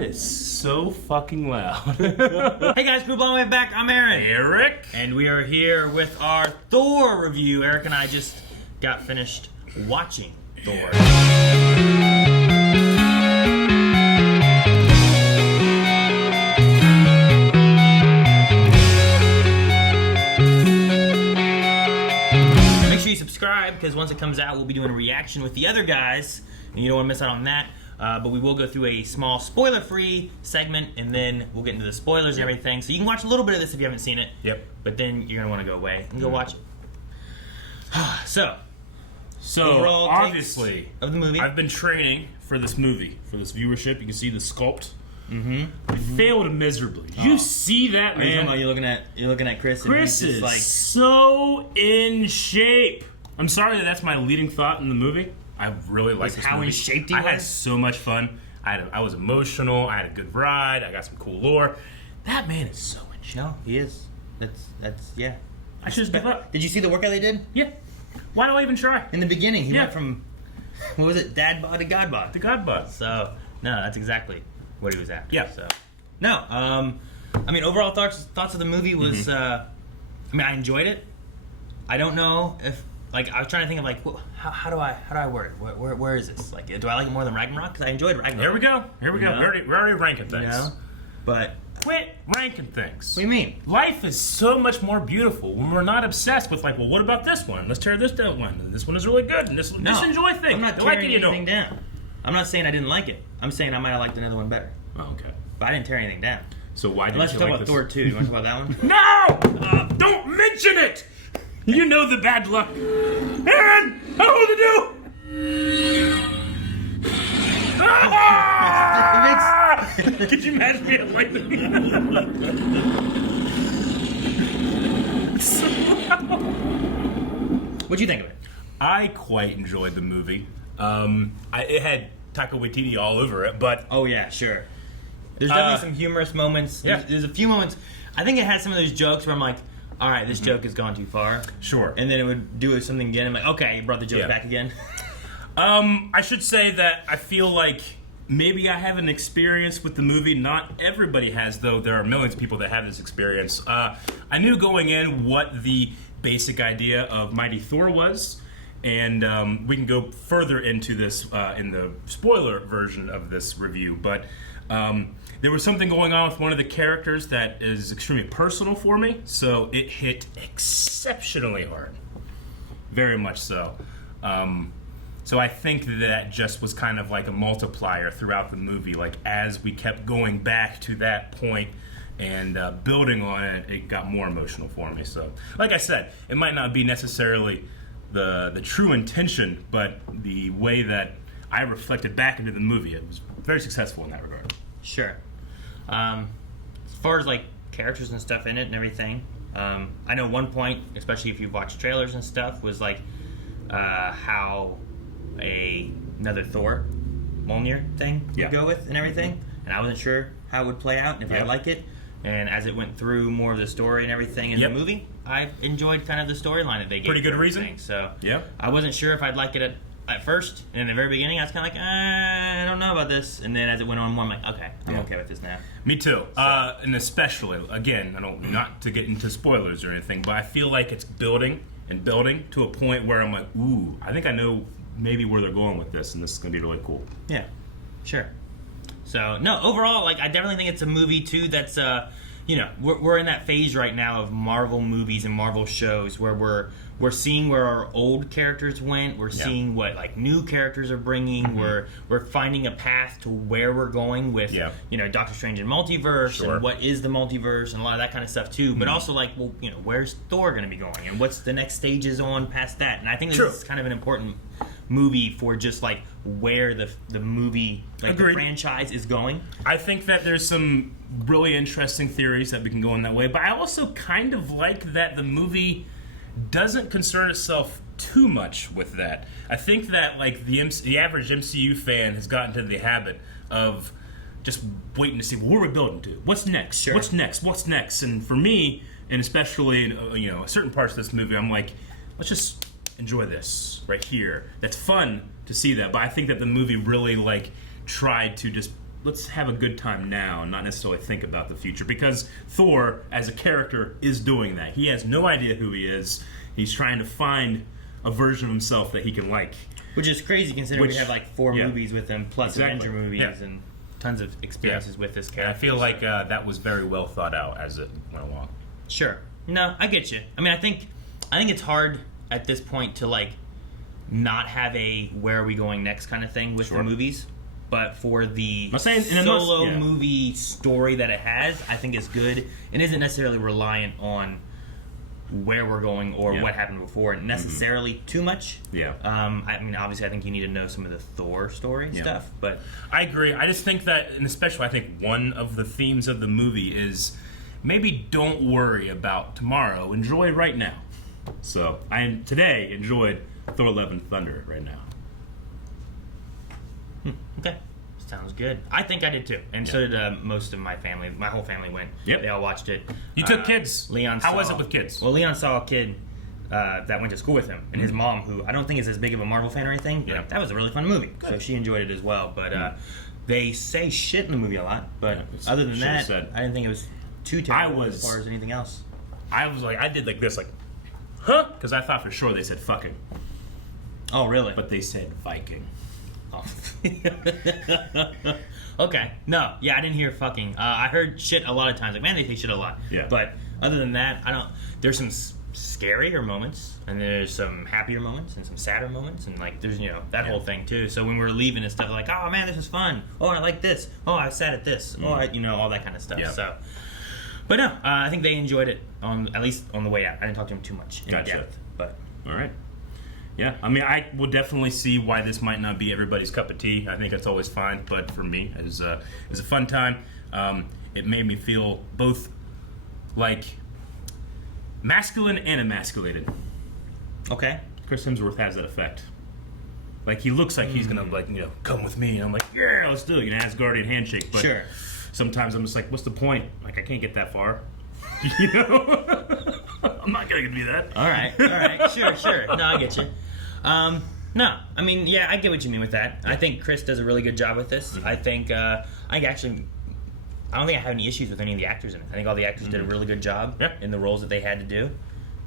That is so fucking loud. Hey guys, group all the way back. I'm Aaron. Eric. And we are here with our Thor review. Eric and I just got finished watching Thor. Make sure you subscribe, because once it comes out, we'll be doing a reaction with the other guys, and you don't want to miss out on that. But we will go through a small spoiler-free segment, and then we'll get into the spoilers and everything. So you can watch a little bit of this if you haven't seen it. Yep. But then you're gonna want to go away and go watch it. So overall, obviously, of the movie, I've been training for this movie, for this viewership. You can see the sculpt. I failed miserably. Did you see that, man? You're looking at Chris. Chris and he's is just like so in shape. I'm sorry that's my leading thought in the movie. I really like this how movie. in shape he I was? had so much fun. I was emotional. I had a good ride. I got some cool lore. That man is so in shape. No, he is. That's yeah. I should just give up. Did you see the workout they did? Yeah. Why do I even try? In the beginning, he went from, what was it, dad bod to god bod. The God Bud. So, no, that's exactly what he was after. Yeah. So, no, I mean, overall thoughts of the movie was, I mean, I enjoyed it. I don't know if, like, I was trying to think of, like, how do I word it? Where is this? Like, do I like it more than Ragnarok? Because I enjoyed Ragnarok. Here we go. Here we go. You know? We're already ranking things. You know? But, Quit ranking things. what do you mean? Life is so much more beautiful when we're not obsessed with, like, well, what about this one? Let's tear this down one. And this one is really good. And just enjoy things. I'm not You like tearing it, you anything don't. down. I'm not saying I didn't like it. I'm saying I might have liked another one better. Oh, okay. But I didn't tear anything down. So why Unless didn't you you talk like about this? Thor 2. You want to talk about that one? No! Don't mention it! You know the bad luck. Aaron! I don't know what to do! Ah! Could you imagine me at lightning? What'd you think of it? I quite enjoyed the movie. It had Taika Waititi all over it, but Oh yeah, sure. There's definitely some humorous moments. Yeah. There's a few moments. I think it had some of those jokes where I'm like, all right, this joke has gone too far. sure. And then it would do something again. I'm like, okay, you brought the joke Yeah. back again. I should say that I feel like maybe I have an experience with the movie. Not everybody has, though. There are millions of people that have this experience. I knew going in what the basic idea of Mighty Thor was, and we can go further into this in the spoiler version of this review, but there was something going on with one of the characters that is extremely personal for me, so it hit exceptionally hard. Very much so. So I think that just was kind of like a multiplier throughout the movie. Like, as we kept going back to that point and building on it, it got more emotional for me. So, like I said, it might not be necessarily the true intention, but the way that I reflected back into the movie, it was very successful in that regard. Sure. As far as like characters and stuff in it and everything, I know one point, especially if you've watched trailers and stuff, was like how another Thor Mjolnir thing would go with and everything, and I wasn't sure how it would play out and if I'd like it. And as it went through more of the story and everything in the movie, I enjoyed kind of the storyline that they gave. Pretty good reason. So yeah, I wasn't sure if I'd like it at first. And in the very beginning, I was kind of like, I don't know about this. And then as it went on more, I'm like, okay, I'm okay with this now. Me too. And especially, again, I don't, not to get into spoilers or anything, but I feel like it's building and building to a point where I'm like, ooh, I think I know maybe where they're going with this, and this is going to be really cool. Yeah, sure. So, no, overall, like, I definitely think it's a movie, too, that's, you know, we're in that phase right now of Marvel movies and Marvel shows where we're seeing where our old characters went. We're seeing what, like, new characters are bringing. We're finding a path to where we're going with, you know, Doctor Strange and Multiverse and what is the multiverse and a lot of that kind of stuff, too. But also, like, well, you know, where's Thor going to be going? And what's the next stages on past that? And I think this is kind of an important movie for just like where the movie, like the franchise is going. I think that there's some really interesting theories that we can go in that way, but I also kind of like that the movie doesn't concern itself too much with that. I think that like the average MCU fan has gotten into the habit of just waiting to see, well, where are we building to? What's next? Sure. What's next? What's next? And for me, and especially in you know, certain parts of this movie, I'm like, let's just enjoy this right here. That's fun to see that, but I think that the movie really like tried to just let's have a good time now and not necessarily think about the future, because Thor as a character is doing that. He has no idea who he is. He's trying to find a version of himself that he can like. Which is crazy considering we have like 4 movies with him, plus Avenger movies and tons of experiences with this character. And I feel like that was very well thought out as it went along. Sure. No, I get you. I mean, I think it's hard at this point to like not have a where are we going next kind of thing with the movies. But for the solo movie story that it has, I think it's good and isn't necessarily reliant on where we're going or what happened before necessarily too much. Yeah. I mean, obviously, I think you need to know some of the Thor story stuff. But I agree. I just think that, and especially, I think one of the themes of the movie is maybe don't worry about tomorrow. Enjoy right now. So I today enjoyed Thor: Love and Thunder right now. Okay. Sounds good. I think I did too. And so did most of my family. My whole family went. Yep. They all watched it. You took kids. How was it with kids? Well, Leon saw a kid that went to school with him. And his mom, who I don't think is as big of a Marvel fan or anything, but that was a really fun movie. Good. So she enjoyed it as well. But they say shit in the movie a lot. But other than that, I didn't think it was too terrible as far as anything else. I was like, I did like this, like, huh? Because I thought for sure they said fucking. Oh, really? But they said Viking. Oh. Okay. No. Yeah, I didn't hear fucking. I heard shit a lot of times. Like, man, they say shit a lot. Yeah. But other than that, I don't. There's some scarier moments, and there's some happier moments, and some sadder moments, and like there's that whole thing too. So when we're leaving and stuff, like, oh man, this was fun. Oh, I like this. Oh, I was sad at this. Oh, all that kind of stuff. Yeah. So. But no, I think they enjoyed it at least on the way out. I didn't talk to them too much in depth. But all right. Yeah, I mean, I will definitely see why this might not be everybody's cup of tea. I think that's always fine, but for me, it was a fun time. It made me feel both like masculine and emasculated. Okay. Chris Hemsworth has that effect. Like, he looks like he's gonna come with me, and I'm like, yeah, let's do it. Asgardian handshake. But sure. Sometimes I'm just like, what's the point? Like, I can't get that far. You know? I'm not gonna do that. All right. Sure. No, I get you. No, I mean, yeah, I get what you mean with that. Yeah. I think Chris does a really good job with this. I think, I don't think I have any issues with any of the actors in it. I think all the actors did a really good job in the roles that they had to do.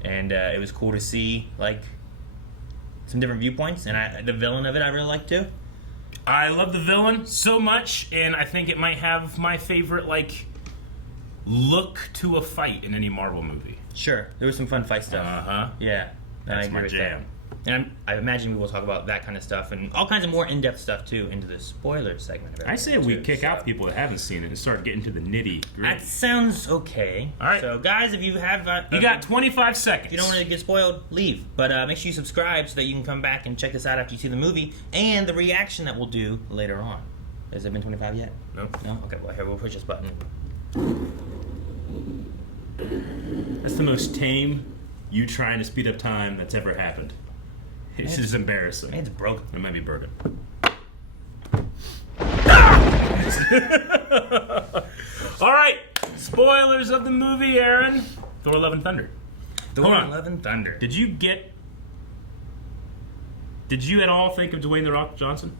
And it was cool to see, like, some different viewpoints. And the villain of it I really liked, too. I love the villain so much, and I think it might have my favorite, like, look to a fight in any Marvel movie. Sure. There was some fun fight stuff. Uh-huh. Yeah. That's my jam. That. And I imagine we will talk about that kind of stuff and all kinds of more in-depth stuff, too, into the spoiler segment. I say we kick out people that haven't seen it and start getting to the nitty-gritty. That sounds okay. All right. So, guys, if you have... you got 25 seconds. If you don't want to get spoiled, leave. But make sure you subscribe so that you can come back and check this out after you see the movie and the reaction that we'll do later on. Has it been 25 yet? No. No? Okay, well, here, we'll push this button. That's the most tame you trying to speed up time that's ever happened. It's just embarrassing. It's broken. It might be broken. All right. Spoilers of the movie, Aaron. Thor: Love and Thunder. Thor: Love and Thunder. Did you at all think of Dwayne "The Rock" Johnson?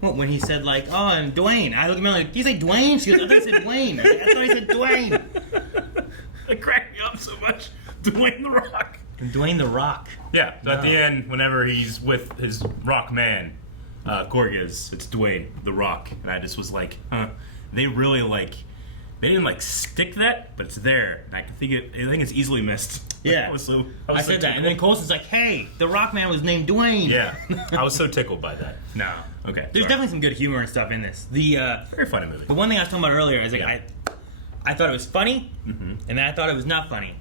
What, when he said, like, oh, and Dwayne. I looked at me like, did he say Dwayne? She goes, I thought he said Dwayne. I thought he said Dwayne. It cracked me up so much. Dwayne "The Rock." Dwayne "The Rock." Yeah, so at the end, whenever he's with his rock man, Gorr, it's Dwayne "The Rock. And I just was like, they really, like, they didn't, like, stick that, but it's there. And I think it's easily missed. Yeah. I said that, and then Colson's like, hey, the Rock Man was named Dwayne. Yeah. I was so tickled by that. No. Okay. There's definitely some good humor and stuff in this. Very funny movie. The one thing I was talking about earlier is, like, I thought it was funny, and then I thought it was not funny.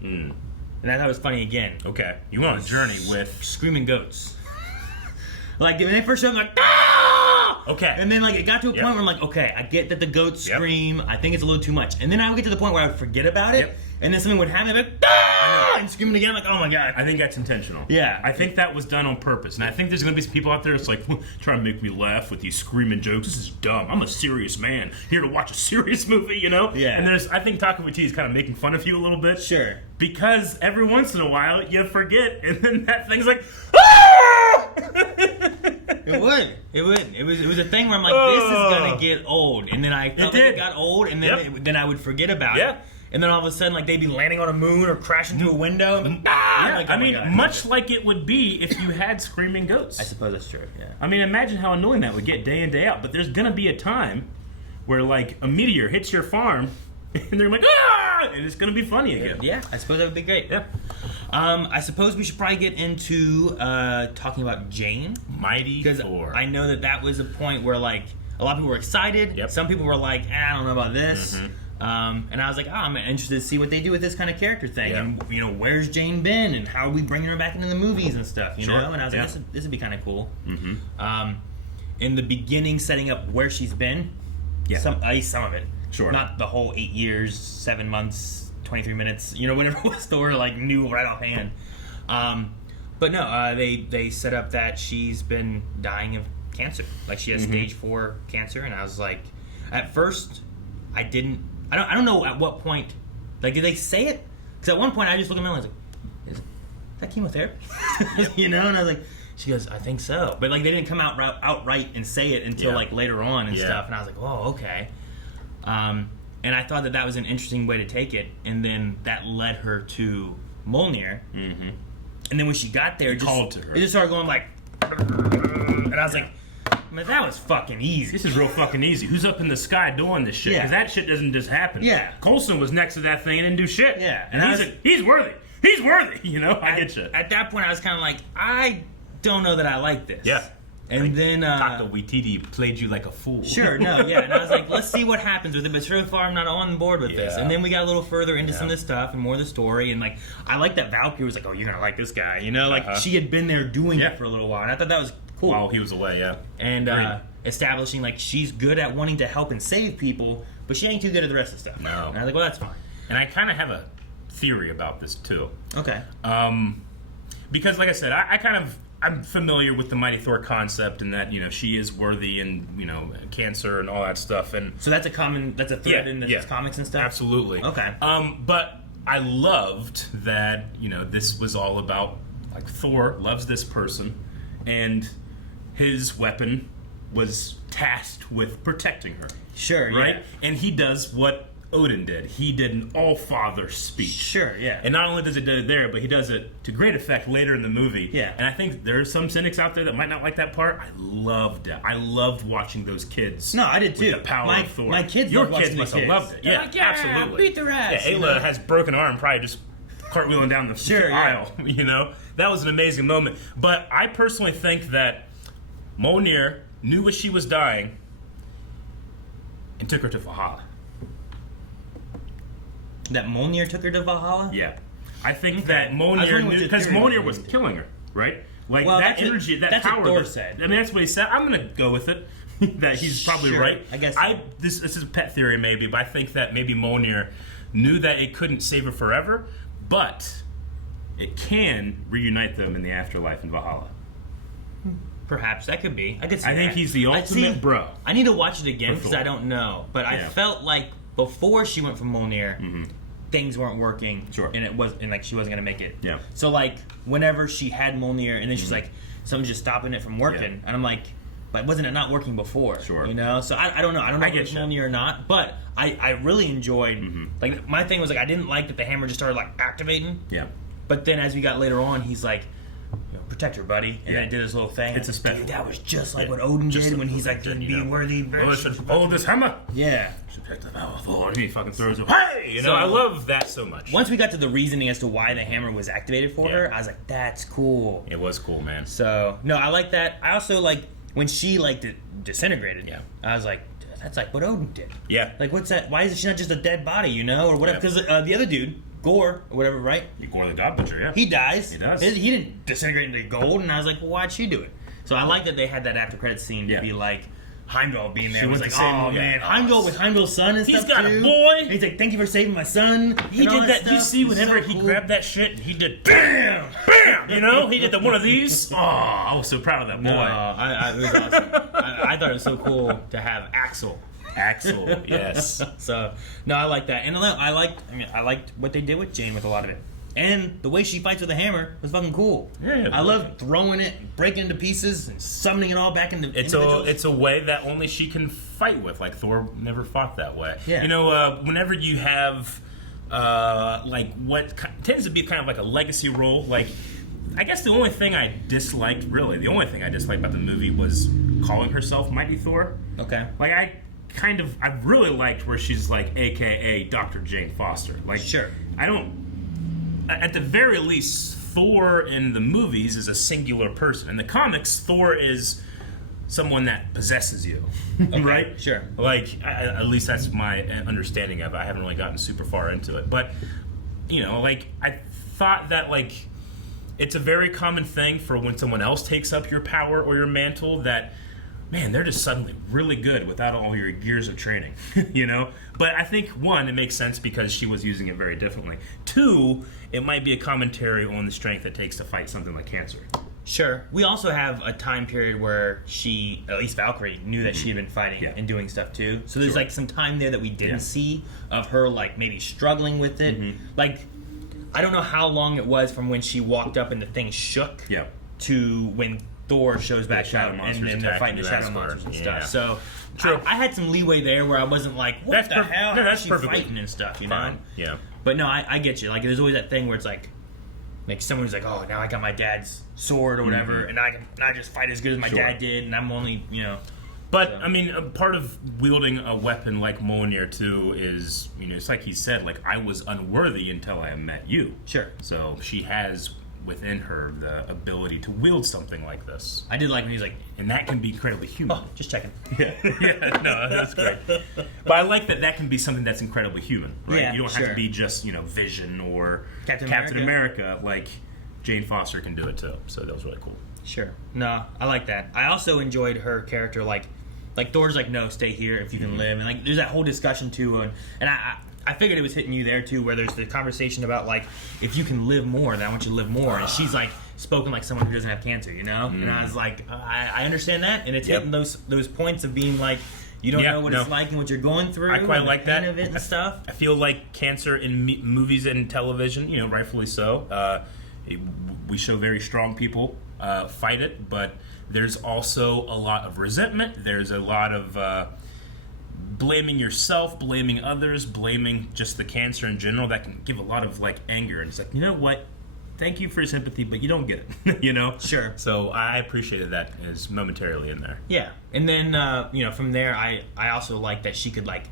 And I thought it was funny again. Okay. You went on a journey with... Screaming goats. Like, when they first showed up, I'm like, ah! Okay. And then, like, it got to a point where I'm like, okay, I get that the goats scream. I think it's a little too much. And then I would get to the point where I would forget about it. And then something would happen, I'd be like, ah! And screaming again, I'm like, oh my god. I think that's intentional. Yeah. I think that was done on purpose. And I think there's going to be some people out there that's like, trying to make me laugh with these screaming jokes. This is dumb. I'm a serious man here to watch a serious movie, you know? Yeah. And I think Taika Waititi is kind of making fun of you a little bit. Sure. Because every once in a while, you forget. And then that thing's like, ah! It was would. It would. It was a thing where I'm like, this is gonna get old, and then I felt like it got old, and then then I would forget about it. And then all of a sudden, like, they'd be landing on a moon or crashing through a window. And, like, I mean, much like it would be if you had screaming goats. I suppose that's true, yeah. I mean, imagine how annoying that would get day in, day out. But there's going to be a time where, like, a meteor hits your farm, and they're like, ah! And it's going to be funny again. Yeah, I suppose that would be great. Yeah. I suppose we should probably get into talking about Jane. Mighty Thor. Because I know that was a point where, like, a lot of people were excited. Yep. Some people were like, I don't know about this. And I was like, I'm interested to see what they do with this kind of character thing. Yeah. And, you know, where's Jane been? And how are we bringing her back into the movies and stuff, you know? And I was like, this would be kind of cool. In the beginning, setting up where she's been, at least some of it. Sure. Not the whole 8 years, 7 months, 23 minutes, you know, whatever was Thor, like, knew right offhand. But no, they set up that she's been dying of cancer. Like, she has stage 4 cancer. And I was like, at first, I don't know at what point, like, did they say it? Because at one point I just looked at Melanie and I was like, is that chemotherapy? You know, and I was like, she goes, I think so. But, like, they didn't come outright and say it until, like, later on and stuff. And I was like, oh, okay. And I thought that was an interesting way to take it. And then that led her to Mjolnir. And then when she got there, it just started going like, and I was like, man, that was fucking easy. This is real fucking easy. Who's up in the sky doing this shit? Because that shit doesn't just happen. Yeah. Coulson was next to that thing and didn't do shit. Yeah. And he's worthy. He's worthy. You know, I get you. At that point, I was kind of like, I don't know that I like this. Yeah. And like, then Taika Waititi played you like a fool. Sure, no, yeah. And I was like, let's see what happens with it. But so far, I'm not on board with this. And then we got a little further into some of this stuff and more of the story. And, like, I like that Valkyrie was like, oh, you're going to like this guy. You know, like, she had been there doing it for a little while. And I thought that was cool. While he was away, And establishing, like, she's good at wanting to help and save people, but she ain't too good at the rest of the stuff. No. And I was like, well, that's fine. And I kind of have a theory about this, too. Okay. Because, like I said, I'm familiar with the Mighty Thor concept and that, you know, she is worthy and, you know, cancer and all that stuff. And so that's a thread in the comics and stuff? Absolutely. Okay. But I loved that, you know, this was all about, like, Thor loves this person and his weapon was tasked with protecting her. Sure, right? And he does what Odin did. He did an all-father speech. Sure, yeah. And not only does he do it there, but he does it to great effect later in the movie. Yeah. And I think there are some cynics out there that might not like that part. I loved it. I loved watching those kids. No, I did too. With the power of Thor. My kids Your loved kids must have loved it. Yeah, like, absolutely. Beat their ass. Yeah, Ayla has broken arm, probably just cartwheeling down the aisle. You know? That was an amazing moment. But I personally think that Mjolnir knew as she was dying and took her to Valhalla. That Mjolnir took her to Valhalla? Yeah. I think that Mjolnir knew, because Mjolnir was killing her, right? Like, that energy, that power. That's what Thor said. I mean, that's what he said. I'm going to go with it. That he's probably right. I guess so. This is a pet theory maybe, but I think that maybe Mjolnir knew that it couldn't save her forever, but it can reunite them in the afterlife in Valhalla. Perhaps that could be. I could see I think he's the ultimate bro. I need to watch it again because I don't know. But I felt like before she went from Mjolnir, things weren't working. Sure. And like she wasn't gonna make it. Yeah. So like whenever she had Mjolnir and then she's like, something's just stopping it from working, and I'm like, but wasn't it not working before? Sure. You know. So I don't know. I don't know if it's Mjolnir or not. But I really enjoyed. Like my thing was like I didn't like that the hammer just started like activating. Yeah. But then as we got later on, he's like, protect her, buddy. And then it did this little thing. It's a special. Dude, that was just like what Odin did when he's like, be worthy. Hold this hammer. Yeah. Protect the power of Thor. And he fucking throws it. Hey! You know, I love that so much. Once we got to the reasoning as to why the hammer was activated for her, I was like, that's cool. It was cool, man. So, no, I like that. I also like when she like disintegrated. Yeah. I was like, that's like what Odin did. Yeah. Like, what's that? Why is she not just a dead body, you know? Or whatever. Because the other dude, Gorr, or whatever, right? Gorr the God Butcher, yeah. He dies. He does. He didn't disintegrate into gold, and I was like, well, why'd she do it? So I like that they had that after credits scene to be like, Heimdall being there. She was like, oh man, Heimdall with Heimdall's son and stuff He's got too. a boy. And he's like, thank you for saving my son. He did that. You see, whenever he grabbed that shit, and he did BAM! BAM! You know, he did the one of these. Oh, I was so proud of that boy. It was awesome. I thought it was so cool to have Axel. Yes. So no, I like that, and I liked what they did with Jane with a lot of it. And the way she fights with a hammer was fucking cool. Yeah, I love throwing it, breaking it into pieces, and summoning it all back into individuals. It's a way that only she can fight with. Like Thor never fought that way. Yeah. You know, whenever you have like what tends to be kind of like a legacy role, like I guess the only thing I disliked about the movie was calling herself Mighty Thor. Okay. Like I really liked where she's like AKA Dr. Jane Foster. Like Sure. At the very least, Thor in the movies is a singular person. In the comics, Thor is someone that possesses you, Okay, right? sure. Like, at least that's my understanding of it. I haven't really gotten super far into it. But, you know, like, I thought that, like, it's a very common thing for when someone else takes up your power or your mantle that, man, they're just suddenly really good without all your years of training, you know? But I think, one, it makes sense because she was using it very differently. Two, it might be a commentary on the strength it takes to fight something like cancer. Sure. We also have a time period where she, at least Valkyrie, knew that she had been fighting and doing stuff too. So there's like some time there that we didn't see of her like maybe struggling with it. Like, I don't know how long it was from when she walked up and the thing shook to when Thor shows back out and then they're fighting the shadow monsters and stuff. So I had some leeway there where I wasn't like, what the hell? No, that's she perfectly fighting and stuff, you know? Yeah. But no, I get you. Like, there's always that thing where it's like someone's like, oh, now I got my dad's sword or whatever, and I just fight as good as my dad did, and I'm only, you know. But, I mean, a part of wielding a weapon like Mjolnir, too, is, you know, it's like he said, like, I was unworthy until I met you. Sure. So she has within her the ability to wield something like this. I did like when he's like, and that can be incredibly human. oh, just checking. Yeah, no, that's great. But I like that can be something that's incredibly human, right? Yeah, you don't have to be just, you know, Vision or Captain America. Like, Jane Foster can do it, too. So that was really cool. Sure. No, I like that. I also enjoyed her character, like Thor's like, no, stay here if you can live. And, like, there's that whole discussion, too. And I figured it was hitting you there, too, where there's the conversation about, like, if you can live more, then I want you to live more. And she's, like, spoken like someone who doesn't have cancer, you know? And I was like, I understand that. And it's hitting those points of being, like, you don't know what it's like and what you're going through. I quite like that. Of it and stuff. I feel like cancer in movies and television, you know, rightfully so, we show very strong people fight it, but there's also a lot of resentment. There's a lot of blaming yourself, blaming others, blaming just the cancer in general. That can give a lot of like anger. And it's like, you know what? Thank you for your sympathy, but you don't get it. You know? Sure. So I appreciated that as momentarily in there. Yeah. And then you know, from there I also like that she could like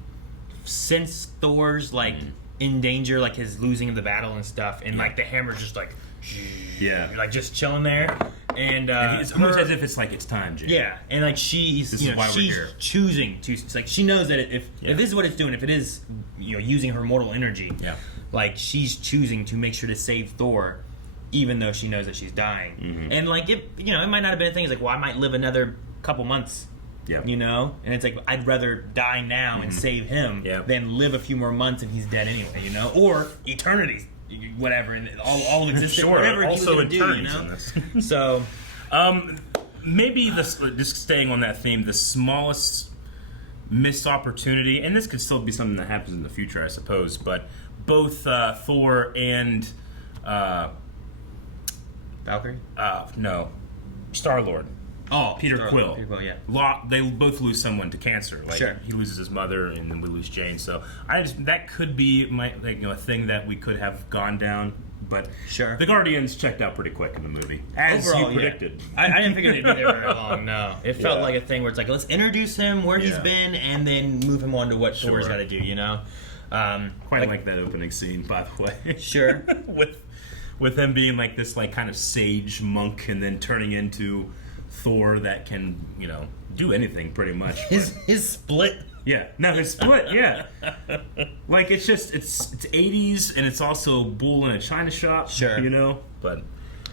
sense Thor's like in danger, like his losing of the battle and stuff, and like the hammer's just like like just chilling there. And it's almost as if it's like it's time, Jane. Yeah, and like she's choosing to. It's like she knows that if this is what it's doing, if it is using her mortal energy, like she's choosing to make sure to save Thor, even though she knows that she's dying. And like it might not have been a thing. It's like, well, I might live another couple months. You know, and it's like I'd rather die now and save him than live a few more months and he's dead anyway. You know, or eternity. Whatever, and all of existence, whatever also he was do, you know? in this. So, maybe just staying on that theme, the smallest missed opportunity, and this could still be something that happens in the future, I suppose. But both Thor and Valkyrie, no, Star-Lord. Oh, Peter Quill. Peter Quill, They both lose someone to cancer. Like he loses his mother, and then we lose Jane. So that could be a thing that we could have gone down. But the Guardians checked out pretty quick in the movie, as overall, you predicted. I didn't figure they'd be there very long. No, it felt like a thing where it's like, let's introduce him where he's been, and then move him on to what Thor's got to do. You know, quite like that opening scene, by the way. Sure, with him being like this, like kind of sage monk, and then turning into Thor that can, do anything pretty much. His split. Yeah. No, his split, yeah. Like, it's 80s, and it's also bull in a china shop. Sure. But...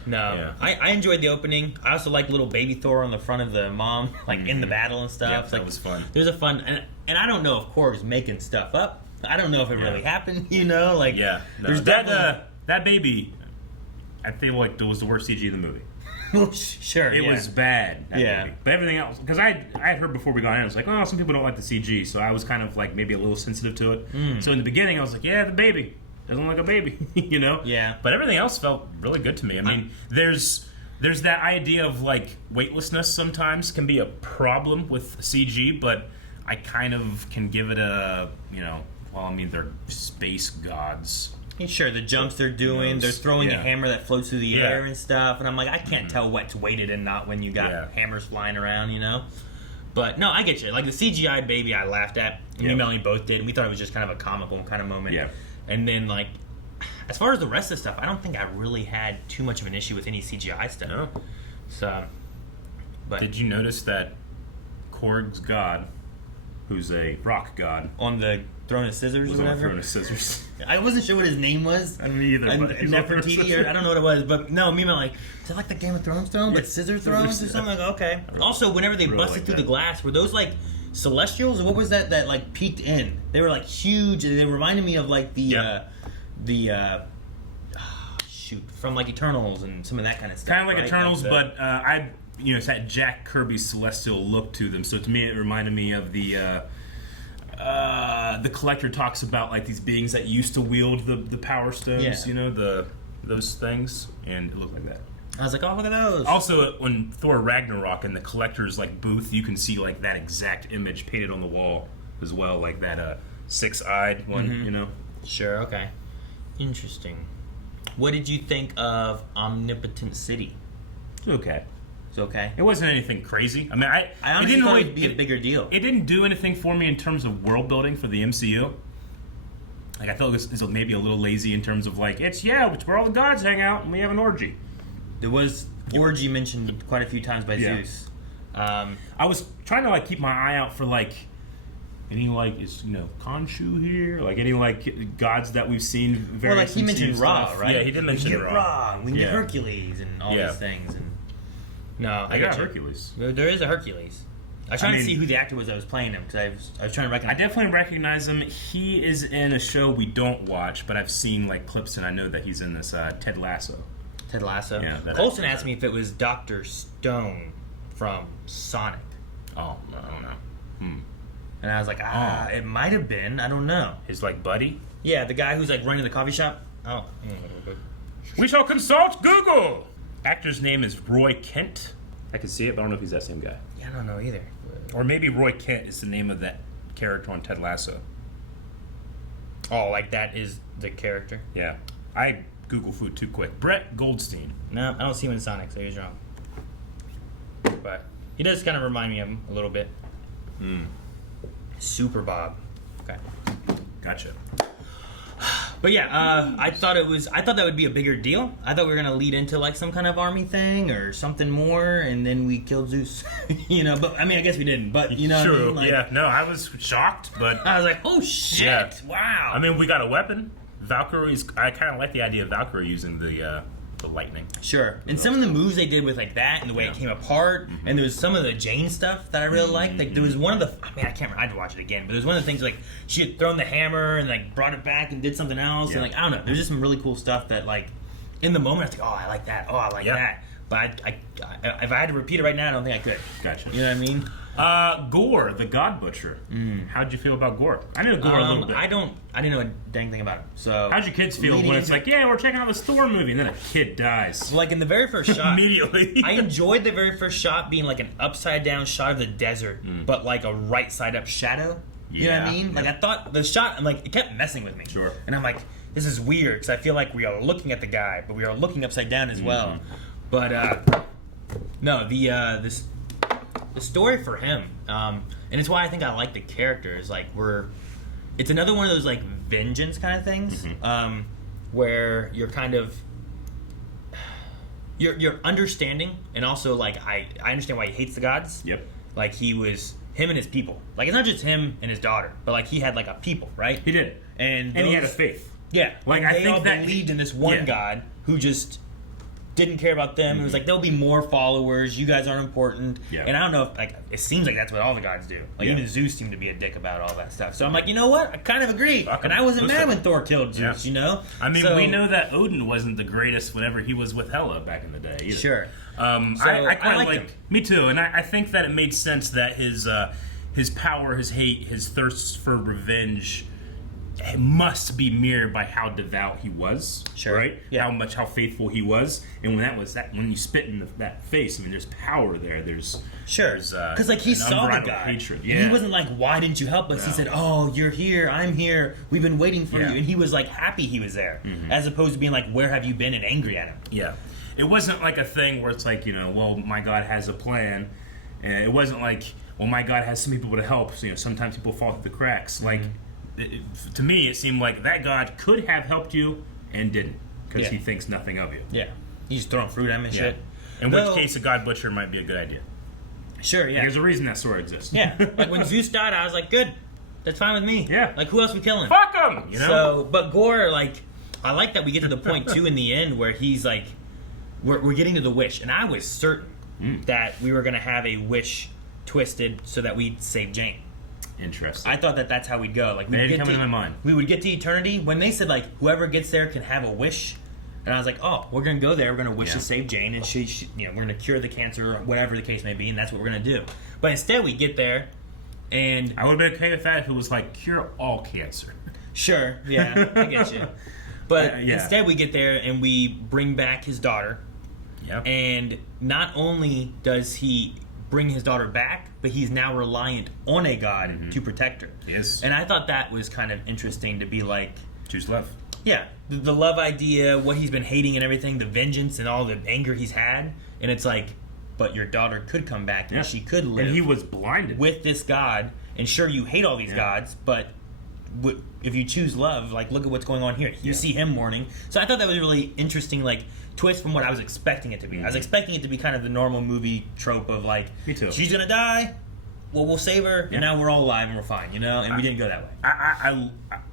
No. Yeah. I enjoyed the opening. I also like little baby Thor on the front of the mom, like in the battle and stuff. Yeah, that was fun. There's a fun... And I don't know if Gorr's making stuff up. I don't know if it really happened, Like, yeah. No, there's that baby, I feel like it was the worst CG in the movie. Sure, it was bad. Movie. But everything else, because I had heard before we got in, I was like, oh, some people don't like the CG, so I was kind of like maybe a little sensitive to it. So in the beginning, I was like, yeah, the baby, doesn't look like a baby, you know? Yeah. But everything else felt really good to me. I mean, there's that idea of like weightlessness sometimes can be a problem with CG, but I kind of can give it a, you know, well, I mean, they're space gods. Sure, the jumps they're doing, they're throwing a hammer that floats through the air and stuff, and I'm like, I can't tell what's weighted and not when you got hammers flying around, you know? But, no, I get you. Like, the CGI baby I laughed at, and me and Melanie both did, and we thought it was just kind of a comical kind of moment. Yeah. And then, like, as far as the rest of the stuff, I don't think I really had too much of an issue with any CGI stuff. No. So, but... Did you notice that Korg's god, who's a rock god... On the Throne of Scissors or whatever? On the Throne of Scissors. I wasn't sure what his name was. I don't either. Nefertiti, or I don't know what it was, but no, me and like, is that like the Game of Thrones throne, but scissor thrones or something? Like, okay. Also, whenever they busted like through the glass, were those like celestials, or what was that like peeked in? They were like huge, and they reminded me of like shoot, from like Eternals and some of that kind of stuff. Kind of like Eternals, but it's that Jack Kirby celestial look to them. So to me, it reminded me of the Collector talks about like these beings that used to wield the Power Stones, you know, those things, and it looked like that. I was like, oh, look at those. Also, when Thor Ragnarok in the Collector's like booth, you can see like that exact image painted on the wall as well, like that six-eyed one, you know. Sure. Okay. Interesting. What did you think of Omnipotent City? It's okay. It's okay. It wasn't anything crazy. I mean, I honestly thought it'd be a bigger deal. It didn't do anything for me in terms of world building for the MCU. Like, I felt this is maybe a little lazy in terms of like, it's where all the gods hang out and we have an orgy. There was orgy mentioned quite a few times by Zeus. I was trying to like keep my eye out for like any like Khonshu here, like any like gods that we've seen. Well, like he mentioned Ra, right? Yeah, he did mention Ra. We get Hercules and all these things. And no, I got Hercules. There is a Hercules. I was trying to see who the actor was that was playing him, because I was trying to recognize him. I definitely recognize him. He is in a show we don't watch, but I've seen like clips, and I know that he's in this Ted Lasso. Ted Lasso? Yeah. Colson asked me if it was Dr. Stone from Sonic. Oh, I don't know. And I was like, it might have been. I don't know. His like buddy? Yeah, the guy who's like running the coffee shop. Oh. We shall consult Google! Actor's name is Roy Kent. I can see it, but I don't know if he's that same guy. Yeah, I don't know either. Or maybe Roy Kent is the name of that character on Ted Lasso. Oh, like that is the character? Yeah. I Google food too quick. Brett Goldstein. No, I don't see him in Sonic, so he's wrong. But he does kind of remind me of him a little bit. Super Bob. Okay. Gotcha. But yeah, I thought that would be a bigger deal. I thought we were gonna lead into like some kind of army thing or something more, and then we killed Zeus. But I mean, I guess we didn't. But you know, True. what I mean? Like, yeah. No, I was shocked, but I was like, oh shit! Yeah. Wow. I mean, we got a weapon. Valkyrie's. I kind of like the idea of Valkyrie using the lightning. Sure. And some of the moves they did with like that and the way it came apart, and there was some of the Jane stuff that I really liked. Like there was one of the, I mean, I can't remember, I had to watch it again, but there was one of the things like she had thrown the hammer and like brought it back and did something else, and like I don't know, there's just some really cool stuff that like in the moment I was like, oh, I like that, oh, I like that. But I if I had to repeat it right now, I don't think I could. Gotcha. You know what I mean? Gorr, the God Butcher. How'd you feel about Gorr? I knew Gorr a little bit. I didn't know a dang thing about him. So how'd your kids feel when it's like, yeah, we're checking out this Thor movie, and then a kid dies? Like in the very first shot, immediately. I enjoyed the very first shot being like an upside down shot of the desert, but like a right side up shadow. You know what I mean? Like I thought the shot, I'm like, it kept messing with me. Sure. And I'm like, this is weird because I feel like we are looking at the guy, but we are looking upside down as well. But no, the story for him, and it's why I think I like the characters. Like it's another one of those like vengeance kind of things, where you're kind of you're understanding, and also like I understand why he hates the gods. Yep. Like him and his people. Like it's not just him and his daughter, but like he had like a people, right? He did, and he had a faith. Yeah, like and I they think all that believed in this one god who just didn't care about them. It was like there'll be more followers. You guys aren't important. Yeah. And I don't know if like it seems like that's what all the gods do. Like even Zeus seemed to be a dick about all that stuff. So I'm like, you know what? I kind of agree. And I wasn't mad when Thor killed Zeus. You know. I mean, we know that Odin wasn't the greatest whenever he was with Hela back in the day. Either. Sure. I quite liked like him. Me too, and I think that it made sense that his power, his hate, his thirst for revenge it must be mirrored by how devout he was, Sure. right? Yeah. How faithful he was, and when you spit in that face, I mean, there's power there. There's Sure, because like he an saw the unbridled God, hatred. and Yeah. he wasn't like, "Why didn't you help us?" He No. said, "Oh, you're here. I'm here. We've been waiting for Yeah. you." And he was like happy he was there, as opposed to being like, "Where have you been?" and angry at him. Yeah. It wasn't like a thing where it's like, well, my God has a plan. And it wasn't like, well, my God has some people to help. So, sometimes people fall through the cracks. Like, to me, it seemed like that God could have helped you and didn't, because Yeah. he thinks nothing of you. Yeah, he's throwing fruit at him and shit. In Though- which case, a God butcher might be a good idea. Sure, yeah, There's a reason that sword exists. yeah. Like when Zeus died, I was like, "Good, that's fine with me." Yeah. Like who else we killing? Fuck him! So, but Gorr, like, I like that we get to the point too in the end where he's like, we're getting to the wish, and I was certain that we were gonna have a wish twisted so that we'd save Jane. Interesting. I thought that that's how we'd go. Like, That didn't come into my mind. We would get to eternity when they said like whoever gets there can have a wish, and I was like, oh, we're gonna go there. We're gonna wish to save Jane, and she we're gonna cure the cancer, or whatever the case may be, and that's what we're gonna do. But instead, we get there, and I would have been okay with that if it was like cure all cancer. sure, yeah, I get you. But Yeah. instead, we get there and we bring back his daughter. Yeah. And not only does he bring his daughter back, but he's now reliant on a god to protect her. Yes. And I thought that was kind of interesting to be like, Choose love. yeah, the love idea, what he's been hating and everything, the vengeance and all the anger he's had. And it's like, but your daughter could come back and she could live And he was blinded. with this god. And sure, you hate all these gods, but if you choose love, like look at what's going on here. You see him mourning. So I thought that was a really interesting, like, twist from what I was expecting it to be. I was expecting it to be kind of the normal movie trope of like, Me too. she's gonna die, well, we'll save her, and now we're all alive and we're fine, And we didn't go that way.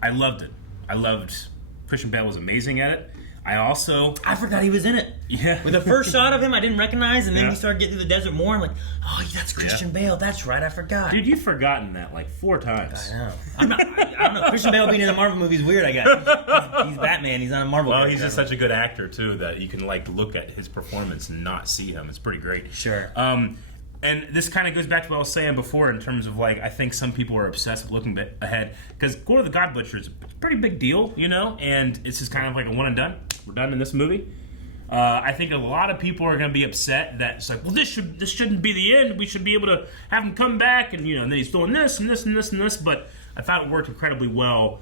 I loved it. I loved Christian Bale was amazing at it. I forgot he was in it. Yeah. With the first shot of him, I didn't recognize, and then Yeah. we started getting through the desert more. I'm like, oh, that's Christian Bale. That's right, I forgot. Dude, you've forgotten that like 4 times. I know. I don't know. Christian Bale being in a Marvel movie is weird, I guess. He's Batman. He's not a Marvel Well, character. he's just such a good actor too that you can like look at his performance and not see him. It's pretty great. Sure. And this kind of goes back to what I was saying before in terms of like I think some people are obsessed with looking ahead because Gorr the God Butcher is a pretty big deal, and it's just kind of like a one and done. We're done in this movie. I think a lot of people are going to be upset that it's like, well, this shouldn't be the end. We should be able to have him come back, and and then he's doing this and this and this and this. But I thought it worked incredibly well.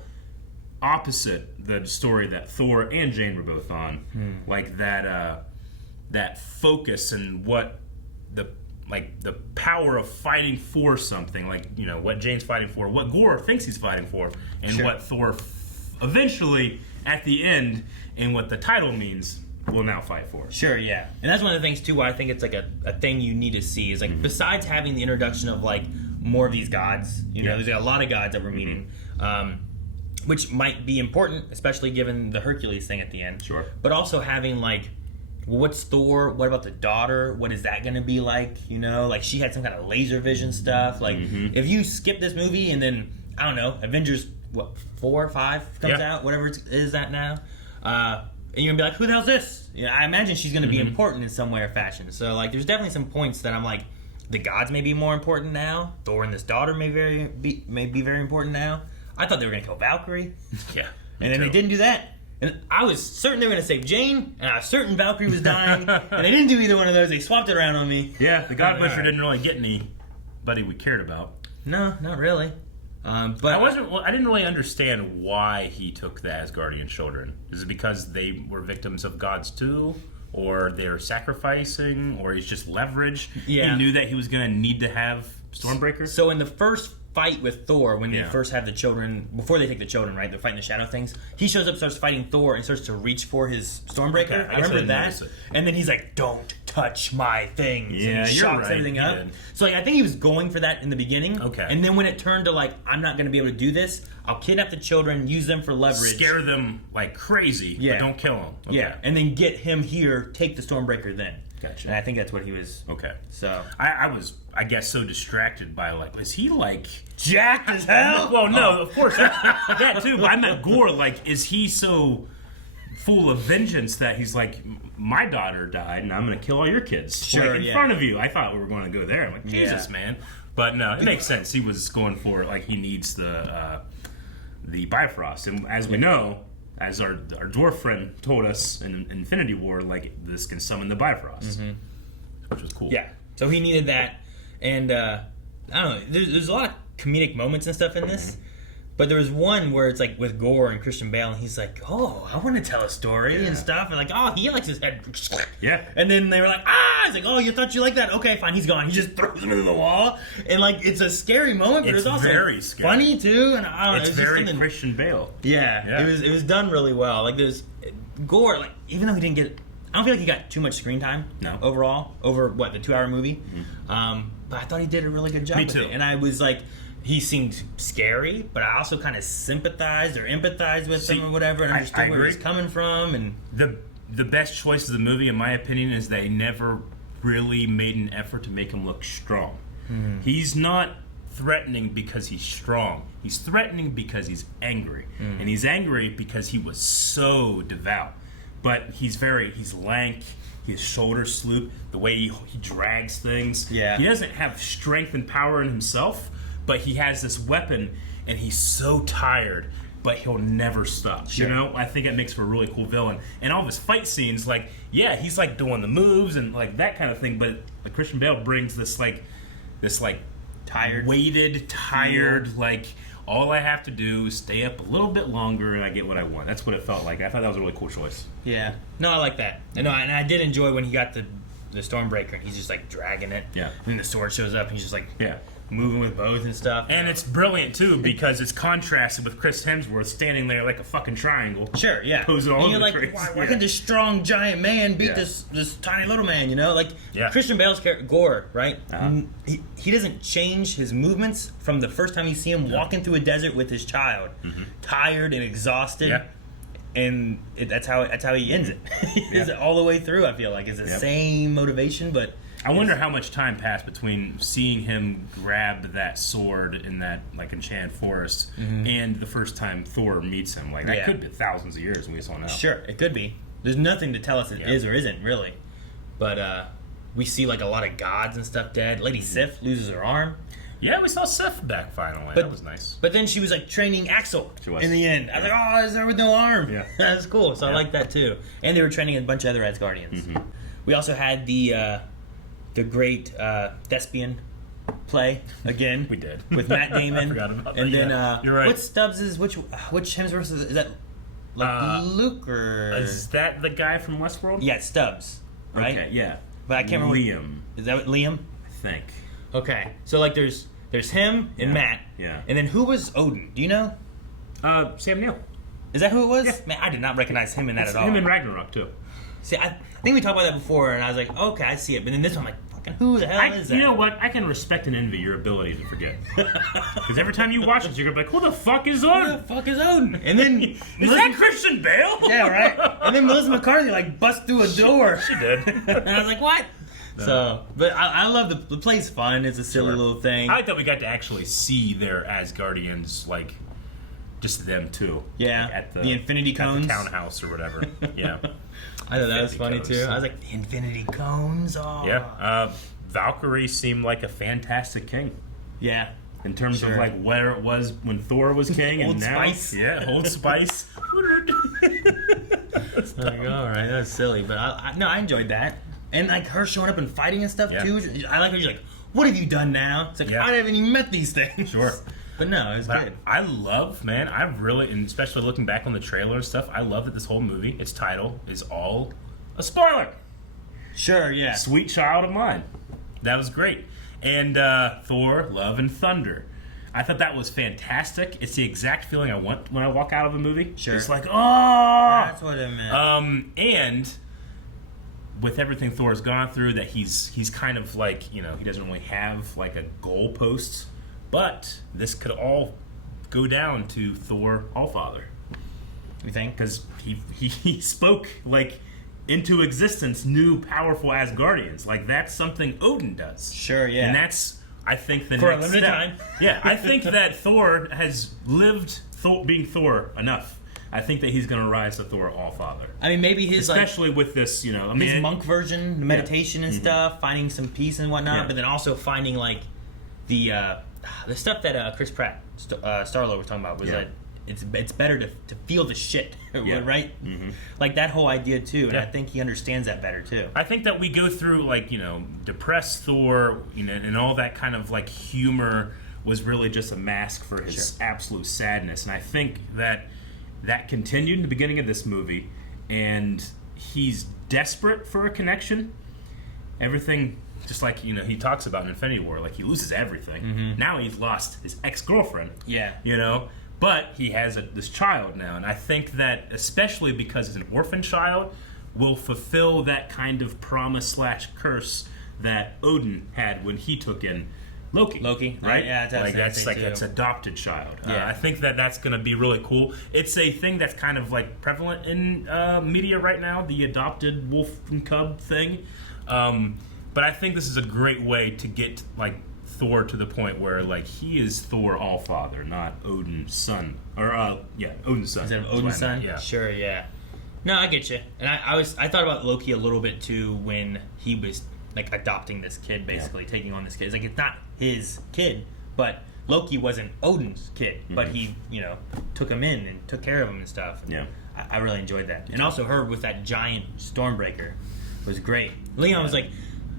Opposite the story that Thor and Jane were both on, like that focus and what the power of fighting for something, like what Jane's fighting for, what Gorr thinks he's fighting for, and what Thor eventually at the end, and what the title means, will now fight for. Sure, yeah. And that's one of the things, too, where I think it's like a thing you need to see is like, besides having the introduction of like more of these gods, there's like a lot of gods that we're meeting, which might be important, especially given the Hercules thing at the end. Sure. But also having like, well, what's Thor? What about the daughter? What is that going to be like? Like she had some kind of laser vision stuff. Like if you skip this movie and then, I don't know, Avengers, 4 or 5 comes out, whatever it is that now, and you're going to be like, who the hell's this? I imagine she's going to be important in some way or fashion. So like there's definitely some points that I'm like, the gods may be more important now. Thor and this daughter may be very important now. I thought they were going to kill Valkyrie. Yeah. And then they didn't do that. And I was certain they were going to save Jane, and I was certain Valkyrie was dying, and they didn't do either one of those. They swapped it around on me. Yeah, the God Butcher didn't really get anybody we cared about. No, not really. But I didn't really understand why he took the Asgardian children. Is it because they were victims of gods too? Or they're sacrificing? Or he's just leverage? Yeah. He knew that he was going to need to have Stormbreaker? So in the first fight with Thor, when they first have the children, before they take the children, right, they're fighting the shadow things, he shows up, starts fighting Thor, and starts to reach for his Stormbreaker. Okay, I remember that. notice it. And then he's like, don't touch my things. Yeah, and you're shocks right, everything he up. did. So like, I think he was going for that in the beginning. Okay. And then when it turned to like, I'm not going to be able to do this, I'll kidnap the children, use them for leverage. Scare them like crazy, but don't kill them. Okay. Yeah, and then get him here, take the Stormbreaker then. Gotcha. And I think that's what he was. Okay. So I was, I guess, so distracted by like, is he like jacked as hell? Well, no, of course that too. But I meant Gorr. Like, is he so full of vengeance that he's like, my daughter died, and I'm going to kill all your kids in front of you? I thought we were going to go there. I'm like, Jesus, man. But no, it makes sense. He was going for like he needs the the Bifrost. And as we know, as our dwarf friend told us in Infinity War, like, this can summon the Bifrost, which was cool. Yeah. So he needed that, and I don't know. There's a lot of comedic moments and stuff in this. But there was one where it's like with Gorr and Christian Bale, and he's like, "Oh, I want to tell a story and stuff," and like, "Oh, he likes his head." Yeah. And then they were like, "Ah!" He's like, "Oh, you thought you liked that? Okay, fine." He's gone. He just throws him into the wall, and like it's a scary moment, but It's it's also very scary. funny too. And I don't know, It's it was just very something- Christian Bale. Yeah, it was done really well. Like there's Gorr, like even though he didn't get, I don't feel like he got too much screen time. No. Overall, over what the 2-hour movie. But I thought he did a really good job. Me with too. it. And I was like. He seemed scary, but I also kind of sympathized or empathized with him or whatever, and understood where he was coming from. And the best choice of the movie, in my opinion, is they never really made an effort to make him look strong. He's not threatening because he's strong. He's threatening because he's angry, and he's angry because he was so devout. But he's lank. His shoulders sloop. The way he drags things. Yeah. He doesn't have strength and power in himself. But he has this weapon, and he's so tired, but he'll never stop. Sure. You know, I think it makes for a really cool villain. And all of his fight scenes, like, yeah, he's like doing the moves and like that kind of thing. But like, Christian Bale brings this tired, like, all I have to do is stay up a little bit longer, and I get what I want. That's what it felt like. I thought that was a really cool choice. yeah, no, I like that. And I did enjoy when he got the Stormbreaker, and he's just like dragging it. Yeah. And then the sword shows up, and he's just like Yeah. moving with both and stuff. And it's brilliant, too, because it's contrasted with Chris Hemsworth standing there like a fucking triangle. Sure, yeah. Posing all and you're over like, the place. why can this strong giant man beat Yeah. this tiny little man? You know, like Yeah. Christian Bale's character Gorr, right? Uh-huh. He doesn't change his movements from the first time you see him walking through a desert with his child, tired and exhausted. Yeah. And that's how he ends it. He ends it all the way through. I feel like it's the same motivation, but. I wonder how much time passed between seeing him grab that sword in that like enchanted forest and the first time Thor meets him. Like that could be thousands of years, and we just don't know. Sure, it could be. There's nothing to tell us it is or isn't really, but we see like a lot of gods and stuff dead. Lady Sif loses her arm. Yeah, we saw Sif back finally. That was nice. But then she was like training Axel She was. in the end. I was like, oh, is her with no arm? Yeah. That's cool. So I like that too. And they were training a bunch of other Asgardians. We also had the great thespian play again. We did. With Matt Damon. I forgot about that. And then You're right. What Stubbs is which Hemsworth is that? Like Luke or Is that the guy from Westworld? yeah, it's Stubbs, right? Okay, yeah. But I can't remember. Liam, Is that what, Liam? I think. Okay, so like there's him and Matt. Yeah. And then who was Odin? Do you know? Sam Neill. Is that who it was? Yeah. Man, I did not recognize him in that It's at all. him in Ragnarok too. See, I think we talked about that before, and I was like, okay, I see it. But then this one, I'm like, fucking who the hell is that? You know what? I can respect and envy your ability to forget. Because every time you watch it, you're gonna be like, "Who the fuck is Who Odin? the fuck is Odin? And then Is that Christian Bale?" yeah, right. And then Melissa McCarthy like busts through a door. She did. And I was like, what? So, but I love the play's fun. It's a silly little thing. I like that we got to actually see their Asgardians, like just them too. Yeah, like, at the Infinity at Cones. the townhouse or whatever. Yeah, I thought that was funny Infinity too. Cones. I was like, the Infinity Cones. Oh. yeah. Valkyrie seemed like a fantastic king Yeah. in terms of Sure. like where it was when Thor was king and Old now. Spice. Yeah, Old Spice. Like, all right, that's silly, but I enjoyed that, and like her showing up and fighting and stuff Yeah. too. I like her. She's like, "What have you done now?" It's like Yeah. I haven't even met these things. Sure. But no, it was But good. I love, man, I really, and especially looking back on the trailer and stuff, I love that this whole movie, its title, is all a spoiler. Sure, yeah. Sweet Child of Mine. That was great. And Thor, Love and Thunder. I thought that was fantastic. It's the exact feeling I want when I walk out of a movie. Sure. It's like, oh! That's what it meant. And with everything Thor's gone through, that he's kind of like, you know, he doesn't really have like a goalpost. But this could all go down to Thor Allfather. You think? Because he spoke like into existence new powerful Asgardians. Like that's something Odin does. Sure, yeah. And that's, I think, the For a next limited step. time. Yeah, I think that Thor has lived being Thor enough. I think that he's going to rise to Thor Allfather. I mean, maybe his Especially with this, you know, I mean, his monk version, the meditation and stuff, finding some peace and whatnot, Yeah. but then also finding like the stuff that Chris Pratt, Star-Lord was talking about was Yeah. that it's better to feel the shit, right? Mm-hmm. Like that whole idea too, and Yeah. I think he understands that better too. I think that we go through like depressed Thor, and all that kind of like humor was really just a mask for his absolute sadness, and I think that continued in the beginning of this movie, and he's desperate for a connection. Everything, just like he talks about in Infinity War, like he loses everything. Mm-hmm. Now he's lost his ex-girlfriend. Yeah. But he has this child now, and I think that especially because it's an orphan child, will fulfill that kind of promise/curse that Odin had when he took in Loki. Right? Yeah, that's like its adopted child. Yeah. I think that's going to be really cool. It's a thing that's kind of like prevalent in media right now, the adopted wolf and cub thing. But I think this is a great way to get like Thor to the point where like he is Thor Allfather, not Odin's son, or Odin's son. Instead of Odin's son? Yeah. Sure, yeah. No, I get you. And I thought about Loki a little bit too when he was like adopting this kid, basically taking on this kid. It's like it's not his kid, but Loki wasn't Odin's kid, but he took him in and took care of him and stuff. And Yeah. I really enjoyed that. And also her with that giant Stormbreaker was great. Leon was like,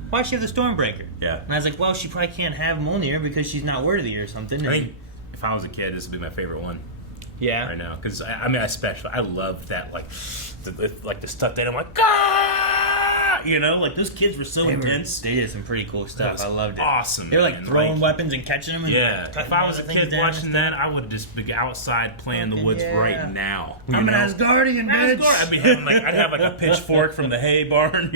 why does she have the Stormbreaker? Yeah. And I was like, well, she probably can't have Mjolnir because she's not worthy or something. I think if I was a kid, this would be my favorite one yeah. right now, because I love that like the stuff that I'm like, ah! Like those kids were so intense. They did some pretty cool stuff. I loved it. Awesome. They were like man. throwing weapons and catching them. And If I was a kid watching that, I would just be outside playing the woods right now. I'm an Asgardian, bitch. I'd be having I'd have like a pitchfork from the hay barn,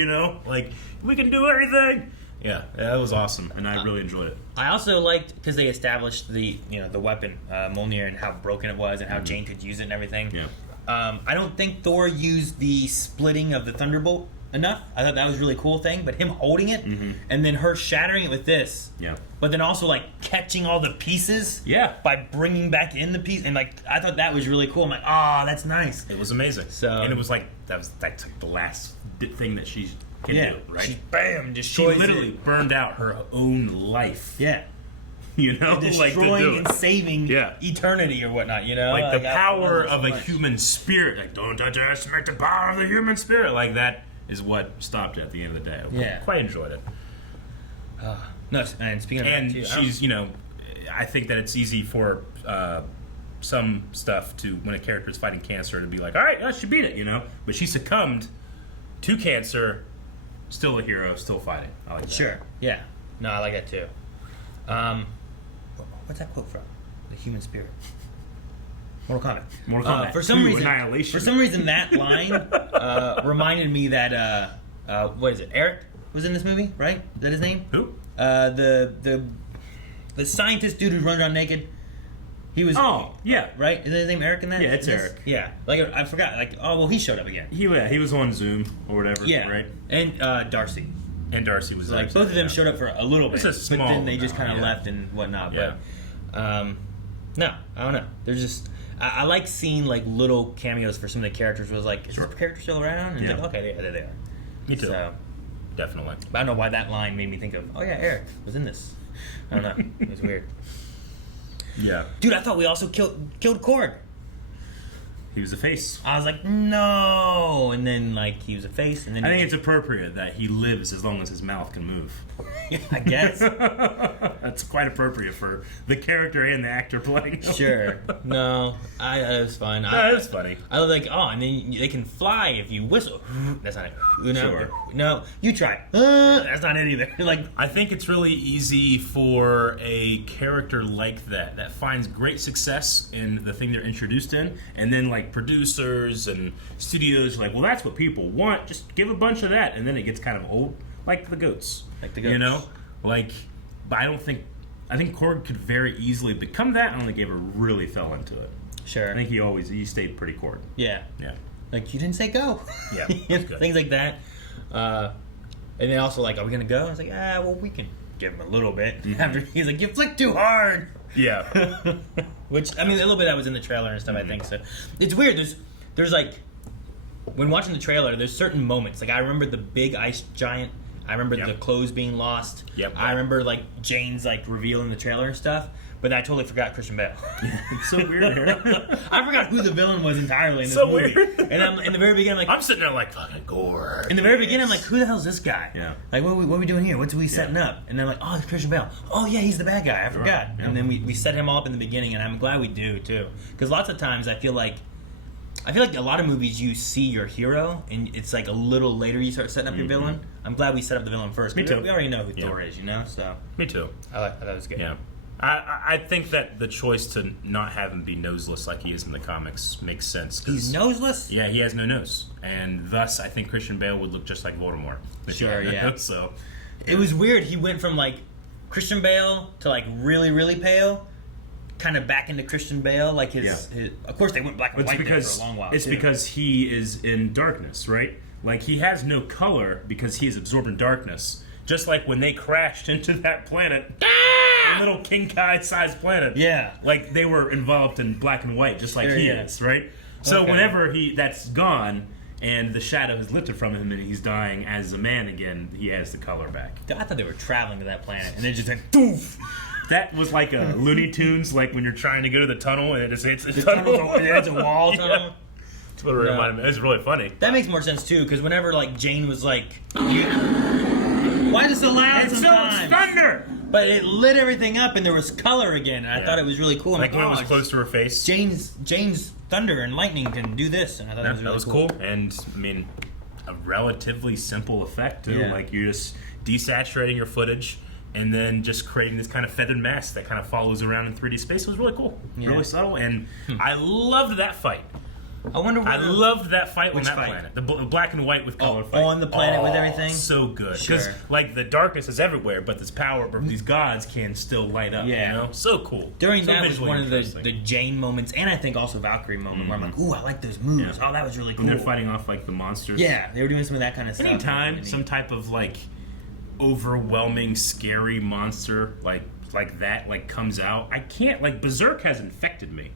like we can do everything. Yeah, that was awesome, and I really enjoyed it. I also liked because they established the the weapon Mjolnir and how broken it was and how Jane could use it and everything. Yeah. I don't think Thor used the splitting of the Thunderbolt enough. I thought that was a really cool thing, but him holding it and then her shattering it with this. Yeah. But then also like catching all the pieces. Yeah. By bringing back in the piece and like I thought that was really cool. I'm like, that's nice. It was amazing. And it was like that's like the last thing that she can do, right? She bam She destroys literally burned out her own life. Yeah. Destroying like to do and saving eternity or whatnot, Like the power of a human spirit. Like, don't underestimate the power of the human spirit. Like that is what stopped it at the end of the day. I quite enjoyed it. No, and speaking of that too, she's, I think that it's easy for some stuff to, when a character is fighting cancer, to be like, all right, she beat it, But she succumbed to cancer, still a hero, still fighting. I like that. Sure, yeah. No, I like that too. What's that quote from? The human spirit. Mortal Kombat. For some reason, Annihilation. For some reason, that line reminded me that what is it? Eric was in this movie, right? Is that his name? Who? The scientist dude who runs around naked. He was. Oh, yeah. Right? Is his name Eric in that? Yeah, it's Eric. Yeah. Like I forgot. Like he showed up again. He was on Zoom or whatever. Yeah. Right. And Darcy. And Darcy was there. Like both of them showed up for a little bit, It's a but then small they just kind of amount, left and whatnot. Yeah. But no, I don't know. They're just I like seeing like little cameos for some of the characters. Where it was like, is this character still around? And it's like, okay, yeah, there they are. Me too. So, definitely. but I don't know why that line made me think of. Oh yeah, Eric was in this. I don't know. It was weird. Yeah. Dude, I thought we also killed Korg. He was a face. I was like, no, and then like he was a face, and then I think it's appropriate that he lives as long as his mouth can move. I guess. That's quite appropriate for the character and the actor playing him. Sure. No, it was fun. No, it was funny. I was like, and then they can fly if you whistle. That's not it. Sure. No, you try. That's not it either. Like, I think it's really easy for a character like that finds great success in the thing they're introduced in, and then like producers and studios are like, well, that's what people want. Just give a bunch of that, and then it gets kind of old, like the goats. But I think Korg could very easily become that. I don't think he ever really fell into it. sure. I think he stayed pretty Korg. Yeah. Yeah. Like, you didn't say go. Yeah, that's good. Things like that. And then also, like, are we going to go? I was like, well, we can give him a little bit. Mm-hmm. After he's like, you flicked too hard. Yeah. Which, I mean, a little bit that was in the trailer and stuff, I think. So it's weird. There's like, when watching the trailer, there's certain moments. Like, I remember the big ice giant. I remember the clothes being lost. Yep. I remember, like, Jane's, like, reveal in the trailer and stuff. but I totally forgot Christian Bale. It's so weird here. I forgot who the villain was entirely in this So movie. weird. And I'm in the very beginning, I'm sitting there like fucking Gorr. in the very beginning, I'm like, who the hell's this guy? Yeah. Like, what are we doing here? What's we setting up? And then I'm like, oh, it's Christian Bale. Oh yeah, he's the bad guy. I forgot. Yeah. And then we set him all up in the beginning, and I'm glad we do too. Because lots of times I feel like a lot of movies you see your hero, and it's like a little later you start setting up your villain. I'm glad we set up the villain first. Me too. We already know who Thor is, you know. So Me too. I thought it was good. Yeah. I think that the choice to not have him be noseless like he is in the comics makes sense. He's noseless? Yeah, he has no nose. And thus, I think Christian Bale would look just like Voldemort. if he Sure, had no yeah. nose, so, It was weird. He went from like Christian Bale to like really, really pale, kind of back into Christian Bale. Like his of course they went black and It's white there because for a long while. it's too. because he is in darkness, right? Like he has no color because he is absorbing darkness. Just like when they crashed into that planet, a little King Kai-sized planet. Yeah. Like they were involved in black and white, just like Sure, he yeah. is, right? So Okay. whenever that's gone and the shadow is lifted from him and he's dying as a man again, he has the color back. I thought they were traveling to that planet, and they just like poof. That was like a Looney Tunes, like when you're trying to go to the tunnel and it just hits the tunnel's tunnel. it's a wall tunnel. Yeah. That's what it reminded me. It was really funny. That makes more sense too, because whenever like Jane was like, "Why is it so loud It's so sometimes?" much thunder! But it lit everything up, and there was color again. And I thought it was really cool. I'm Like when it was oh, close to her face. Jane's thunder and lightning can do this, and I thought Yeah, it was really that was cool. And I mean, a relatively simple effect too. Yeah. Like you're just desaturating your footage and then just creating this kind of feathered mask that kind of follows around in 3D space. It was really cool, really subtle, and I loved that fight. I wonder. I loved that fight on Which that fight? planet, the black and white with color fight on the planet with everything? So good because Sure. like the darkness is everywhere, but this power of these gods can still light up. Yeah. You know, so cool. During so that was visually one of the interesting. Jane moments, and I think also Valkyrie moment, where I'm like, ooh, I like those moves. Yeah. Oh, that was really cool. when they're fighting off like the monsters. Yeah, they were doing some of that kind of stuff. Anytime some type of like overwhelming, scary monster like that like comes out, I can't like Berserk has infected me.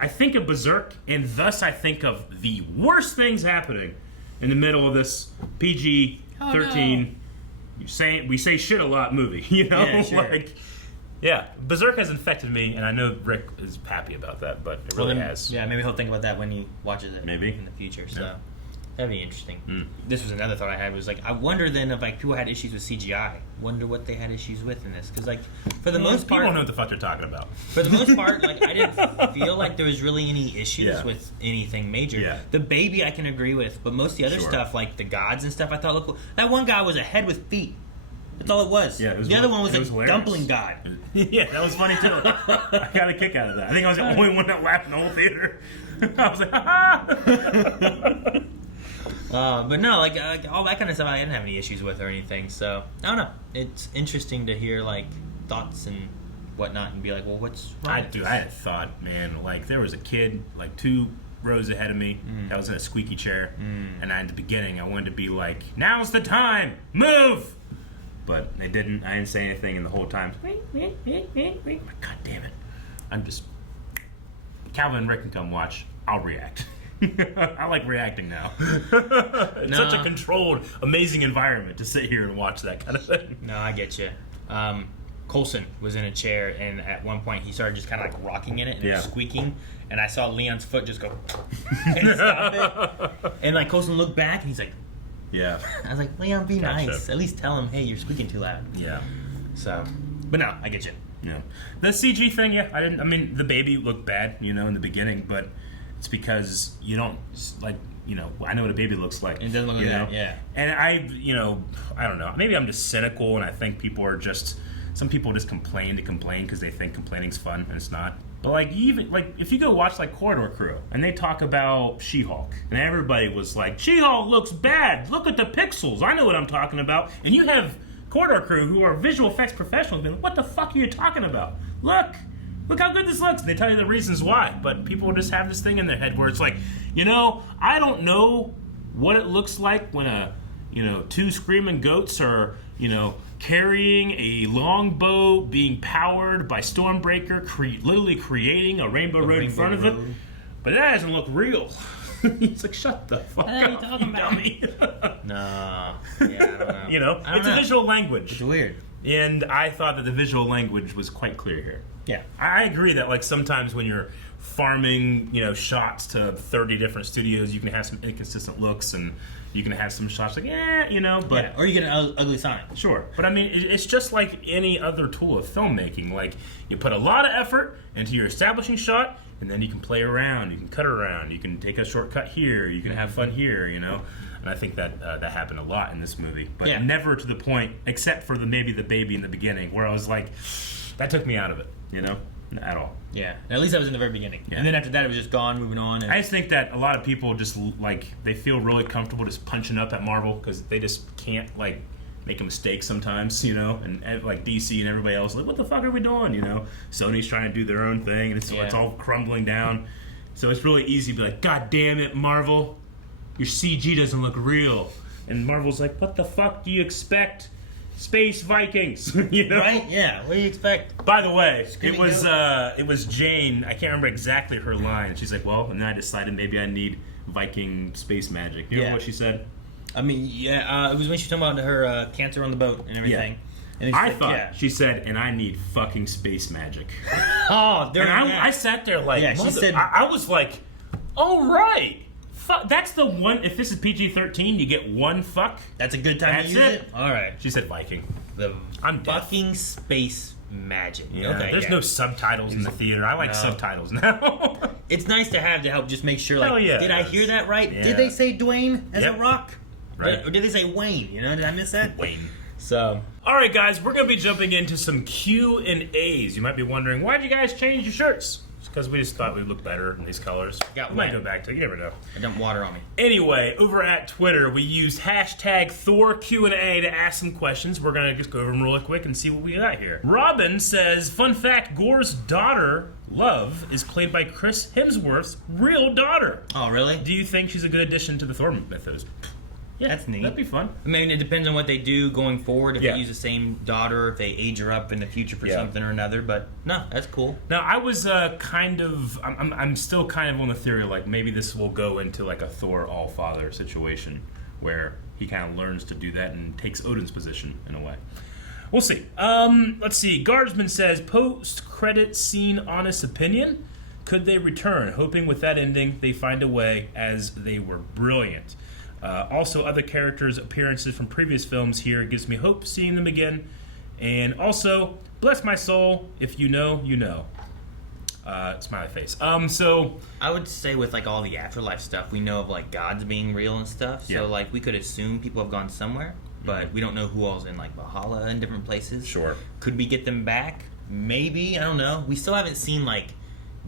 I think of Berserk, and thus I think of the worst things happening in the middle of this PG-13. We say shit a lot movie, you know? Yeah, sure. Like, yeah, Berserk has infected me, and I know Rick is happy about that, but it really has. Yeah, maybe he'll think about that when he watches it. Maybe. in the future. So Yeah. that'd be interesting. Mm. This was another thought I had. Was like, I wonder then if like people had issues with CGI. Wonder what they had issues with in this, because like for the most part, people know what the fuck they're talking about. for the most part, like I didn't feel like there was really any issues Yeah. with anything major. Yeah. The baby I can agree with, but most of the other Sure. stuff, like the gods and stuff, I thought looked cool. That one guy was a head with feet. That's all it was. Yeah, it was the other one was it a was hilarious. dumpling god. Yeah, that was funny too. I got a kick out of that. I think I was the only one that laughed in the whole theater. I was like, ha But no, like all that kind of stuff, I didn't have any issues with or anything. So I don't know. It's interesting to hear like thoughts and whatnot, and be like, well, what's wrong? I with do. this? I had thought, man, like there was a kid like 2 rows ahead of me that was in a squeaky chair, and at the beginning I wanted to be like, now's the time, move. But they didn't. I didn't say anything, and the whole time, God damn it! I'm just Calvin and Rick can come watch. I'll react. I like reacting now. It's such a controlled, amazing environment to sit here and watch that kind of thing. No, I get you. Coulson was in a chair, and at one point he started just kind of like rocking in it, and it was Yeah. squeaking. And I saw Leon's foot just go and stop it. And like Coulson looked back, and he's like, Yeah. I was like, Leon, be Gotcha. nice. At least tell him, hey, you're squeaking too loud. Yeah. So, but no, I get you. Yeah. The CG thing, yeah, I mean, the baby looked bad, you know, in the beginning, but it's because you don't, like, you know, I know what a baby looks like. It doesn't look like you know? that, yeah. And I don't know. Maybe I'm just cynical, and I think people are just, some people just complain because they think complaining's fun, and it's not. But, like, even, like, if you go watch, like, Corridor Crew, and they talk about She-Hulk, and everybody was like, She-Hulk looks bad. Look at the pixels. I know what I'm talking about. And you have Corridor Crew, who are visual effects professionals, being like, what the fuck are you talking about? Look how good this looks. And they tell you the reasons why. But people just have this thing in their head where it's like, you know, I don't know what it looks like when 2 screaming goats are, carrying a longbow being powered by Stormbreaker, literally creating a rainbow road in front of it. But that doesn't look real. He's like, shut the fuck What are you up, talking about? dummy. No. Yeah, I don't know. It's a visual language. It's weird. And I thought that the visual language was quite clear here. Yeah. I agree that like sometimes when you're farming, shots to 30 different studios, you can have some inconsistent looks, and you can have some shots like, but Yeah, or you get an ugly sign. sure. But I mean, it's just like any other tool of filmmaking. Like you put a lot of effort into your establishing shot, and then you can play around, you can cut around, you can take a shortcut here, you can have fun here, And I think that that happened a lot in this movie, but never to the point, except for maybe the baby in the beginning, where I was like, that took me out of it, at all. Yeah, at least that was in the very beginning. Yeah. And then after that, it was just gone, moving on. And I just think that a lot of people just they feel really comfortable just punching up at Marvel because they just can't make a mistake sometimes, and like DC and everybody else, like, what the fuck are we doing, Sony's trying to do their own thing, and it's all crumbling down. So it's really easy to be like, God damn it, Marvel, your CG doesn't look real. And Marvel's like, what the fuck do you expect? Space Vikings, Right? Yeah. What do you expect? By the way, it was Jane. I can't remember exactly her line. She's like, "Well," and then I decided maybe I need Viking space magic. You know what she said? I mean, it was when she was talking about her cancer on the boat and everything. Yeah. And I thought she said, "And I need fucking space magic." Oh, there. And I sat there like, she said, I was like, "All right." That's the one. If this is PG-13, you get one fuck. That's a good time to use it. All right. She said Viking. I'm fucking space magic. Yeah, okay, there's no subtitles in the theater. I like subtitles now. It's nice to have to help just make sure. Like, yeah, did I hear that right? Yeah. Did they say Dwayne as a rock? Right. Or did they say Wayne? Did I miss that? Wayne. So, all right, guys, we're gonna be jumping into some Q&As. You might be wondering, why'd you guys change your shirts? It's because we just thought we'd look better in these colors. Got we might wet. go back to it. You never know. I dumped water on me. Anyway, over at Twitter, we used hashtag Thor Q&A to ask some questions. We're gonna just go over them really quick and see what we got here. Robin says, fun fact, Gorr's daughter, Love, is played by Chris Hemsworth's real daughter. Oh, really? Do you think she's a good addition to the Thor mythos? Yeah, that's neat. That'd be fun. I mean, it depends on what they do going forward. If they use the same daughter, if they age her up in the future for something or another. But no, that's cool. Now, I was I'm still kind of on the theory like maybe this will go into like a Thor All-Father situation where he kind of learns to do that and takes Odin's position in a way. We'll see. Let's see. Guardsman says, post-credit scene honest opinion. Could they return? Hoping with that ending they find a way, as they were brilliant. Also, other characters' appearances from previous films here gives me hope seeing them again. And also, bless my soul, if you know, you know. Smiley face. So I would say with like all the afterlife stuff, we know of like gods being real and stuff. So like we could assume people have gone somewhere, but we don't know who all's in like Valhalla and different places. Sure. Could we get them back? Maybe. I don't know. We still haven't seen like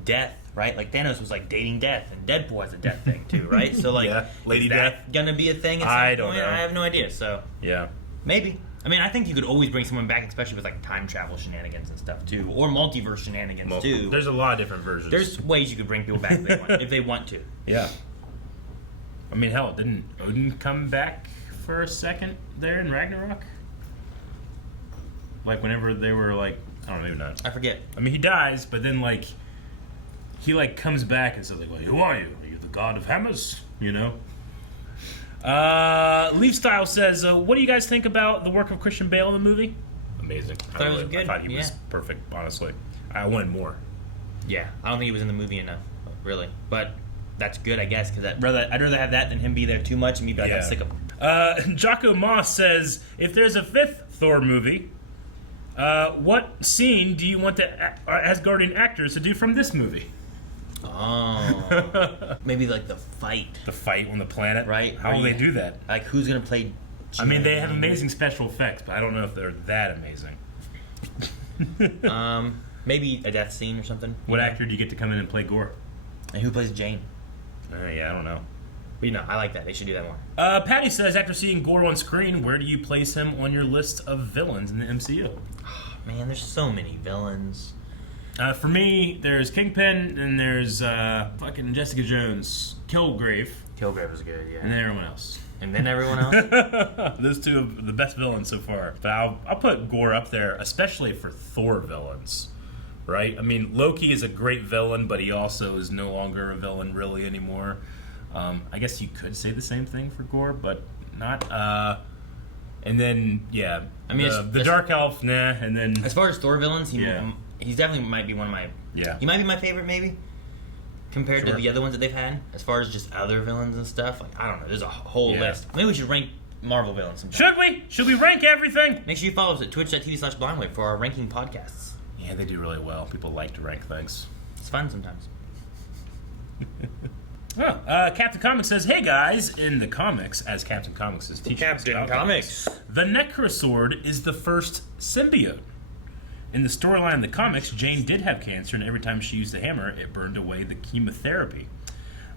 death. Right, like Thanos was like dating death, and Deadpool has a death thing too, right? So like, Lady is Death that gonna be a thing? At some I don't point? know. I have no idea. So yeah, maybe. I mean, I think you could always bring someone back, especially with like time travel shenanigans and stuff too, or multiverse shenanigans too. There's a lot of different versions. There's ways you could bring people back if they want to. Yeah. I mean, hell, didn't Odin come back for a second there in Ragnarok? Like whenever they were like, I don't know, maybe not. I forget. I mean, he dies, but then like. He like comes back and says like, well, who are you? Are you the god of hammers? Leaf Style says, what do you guys think about the work of Christian Bale in the movie? Amazing. I thought he was perfect, honestly. I wanted more. Yeah, I don't think he was in the movie enough, really. But that's good, I guess, because I'd rather have that than him be there too much and me be like, I'm sick of him. Jocko Moss says, if there's a fifth Thor movie, what scene do you want the Asgardian actors to do from this movie? Oh, maybe like the fight. The fight on the planet, right? How will they do that? Like, who's gonna play? I mean, they have amazing special effects, but I don't know if they're that amazing. Maybe a death scene or something. What actor do you get to come in and play Gorr? And who plays Jane? Yeah, I don't know. But I like that. They should do that more. Patty says, after seeing Gorr on screen, where do you place him on your list of villains in the MCU? Oh, man, there's so many villains. For me, there's Kingpin, and there's fucking Jessica Jones, Kilgrave. Kilgrave was good, yeah. And then everyone else. And then everyone else? Those two are the best villains so far. But I'll put Gorr up there, especially for Thor villains, right? I mean, Loki is a great villain, but he also is no longer a villain really anymore. I guess you could say the same thing for Gorr, but not. And then, I mean, the Dark Elf, nah, and then... As far as Thor villains, he's definitely might be one of my... Yeah. He might be my favorite, maybe, compared to Sure. the other ones that they've had. As far as just other villains and stuff, like, I don't know, there's a whole list. Maybe we should rank Marvel villains sometime. Should we? Should we rank everything? Make sure you follow us at twitch.tv/blindwave for our ranking podcasts. Yeah, they do really well. People like to rank things. It's fun sometimes. Captain Comics says, "Hey guys, in the comics, as Captain Comics is teaching us about comics, the Necrosword is the first symbiote. In the storyline in the comics, Jane did have cancer, and every time she used the hammer, it burned away the chemotherapy.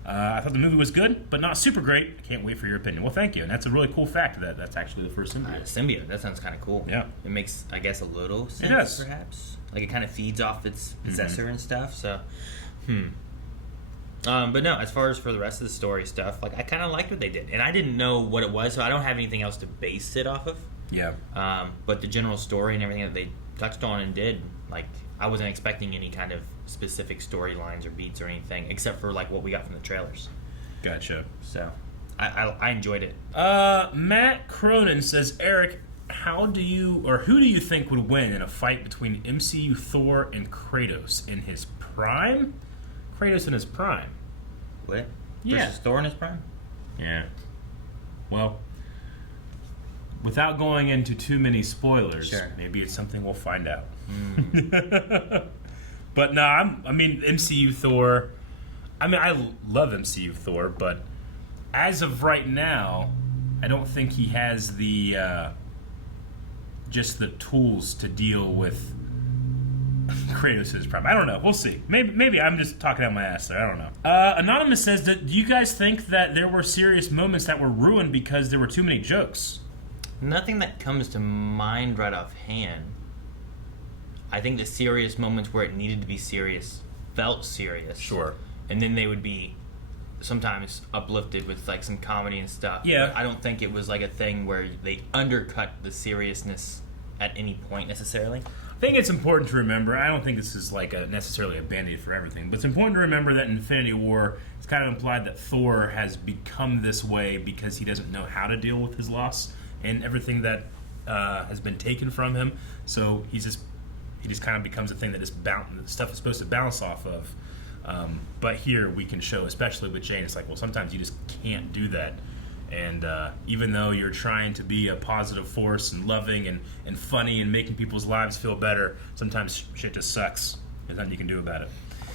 I thought the movie was good, but not super great. I can't wait for your opinion." Well, thank you, and that's a really cool fact that that's actually the first symbiote. Symbiote, that sounds kind of cool. Yeah. It makes, I guess, a little sense, It does. perhaps. Like, it kind of feeds off its possessor and stuff, so... but no, as far as for the rest of the story stuff, like, I kind of liked what they did. And I didn't know what it was, so I don't have anything else to base it off of. Yeah. But the general story and everything that they touched on and did, like, I wasn't expecting any kind of specific storylines or beats or anything, except for, like, what we got from the trailers. Gotcha. So, I enjoyed it. Matt Cronin says, "Eric, who do you think would win in a fight between MCU Thor and Kratos in his prime? Kratos in his prime. What? Yeah. Versus Thor in his prime? Yeah. Well, without going into too many spoilers, Sure. maybe it's something we'll find out. But no, I mean, MCU Thor. I mean, I love MCU Thor, but as of right now, I don't think he has the just the tools to deal with Kratos' prime. I don't know. We'll see. Maybe I'm just talking out my ass there. I don't know. Anonymous says, do you guys think that there were serious moments that were ruined because there were too many jokes? Nothing that comes to mind right offhand. I think the serious moments where it needed to be serious felt serious. Sure. And then they would be sometimes uplifted with like some comedy and stuff. Yeah. But I don't think it was like a thing where they undercut the seriousness at any point necessarily. I think it's important to remember, I don't think this is like necessarily a band-aid for everything, but it's important to remember that in Infinity War, it's kind of implied that Thor has become this way because he doesn't know how to deal with his loss and everything that has been taken from him. So he just kind of becomes a thing that stuff is supposed to bounce off of. But here we can show, especially with Jane, it's like, well, sometimes you just can't do that. And even though you're trying to be a positive force and loving and funny and making people's lives feel better, sometimes shit just sucks. There's nothing you can do about it.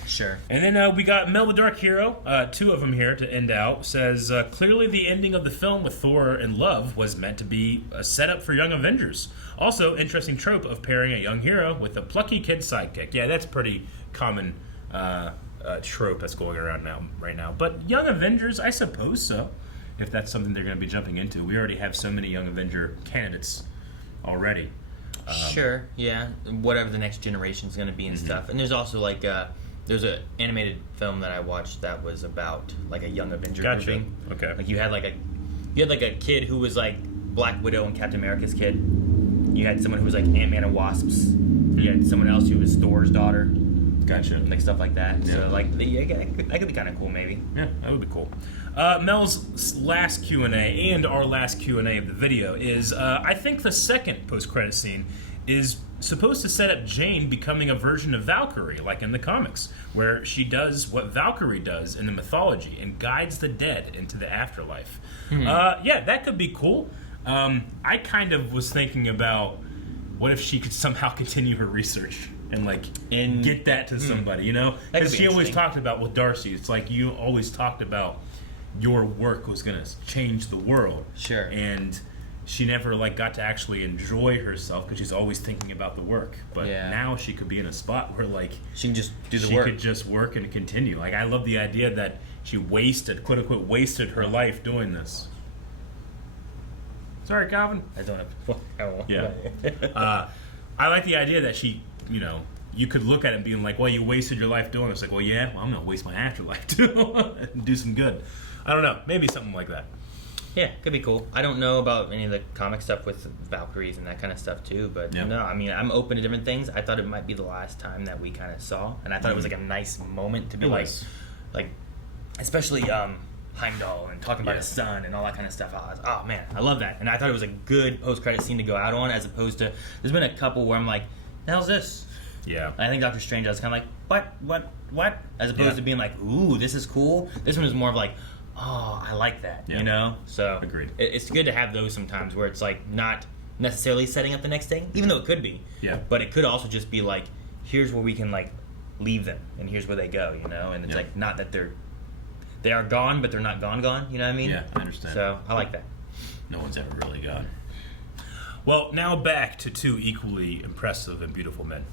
Sure. And then we got Mel the Dark Hero, two of them here to end out, says, clearly the ending of the film with Thor and Love was meant to be a setup for Young Avengers. Also, interesting trope of pairing a young hero with a plucky kid sidekick. Yeah, that's pretty common trope that's going around right now. But Young Avengers, I suppose so, if that's something they're going to be jumping into. We already have so many Young Avenger candidates already. Sure, yeah. Whatever the next generation is going to be and stuff. And there's also like there's an animated film that I watched that was about like a Young Avenger grouping. Okay. Like you had like a kid who was like Black Widow and Captain America's kid. You had someone who was like Ant-Man and Wasps. You had someone else who was Thor's daughter. Gotcha. And like stuff like that. Yeah. So like that could be kind of cool maybe. Yeah, that would be cool. Mel's last Q&A and our last Q&A of the video is, I think the second post-credit scene is supposed to set up Jane becoming a version of Valkyrie, like in the comics, where she does what Valkyrie does in the mythology and guides the dead into the afterlife. Yeah, that could be cool. I kind of was thinking about what if she could somehow continue her research and get that to somebody, you know? Because she always talked about with Darcy, it's like you always talked about your work was going to change the world. Sure. And she never got to actually enjoy herself because she's always thinking about the work. But now she could be in a spot where she can just do the work. She could just work and continue. I love the idea that she wasted, quote unquote, wasted her life doing this. Sorry, Calvin. I don't have. Yeah. I like the idea that she, you could look at it being like, well, you wasted your life doing this. Like, well, yeah, I'm going to waste my afterlife too and do some good. I don't know. Maybe something like that. Yeah, could be cool. I don't know about any of the comic stuff with Valkyries and that kind of stuff too, but no, I mean, I'm open to different things. I thought it might be the last time that we kind of saw, and I thought it was a nice moment to be like, especially Heimdall and talking about his son and all that kind of stuff. Oh man, I love that. And I thought it was a good post-credit scene to go out on, as opposed to, there's been a couple where I'm like, the hell's this? Yeah. I think Doctor Strange, I was kind of like, what? As opposed to being like, ooh, this is cool. This one is more of like, oh, I like that, you know? So agreed. It's good to have those sometimes where it's like not necessarily setting up the next thing, even though it could be. Yeah. But it could also just be like, here's where we can like leave them, and here's where they go, you know? And it's like, not that they are gone, but they're not gone, you know what I mean? Yeah, I understand. So I like that. No one's ever really gone. Well, now back to two equally impressive and beautiful men.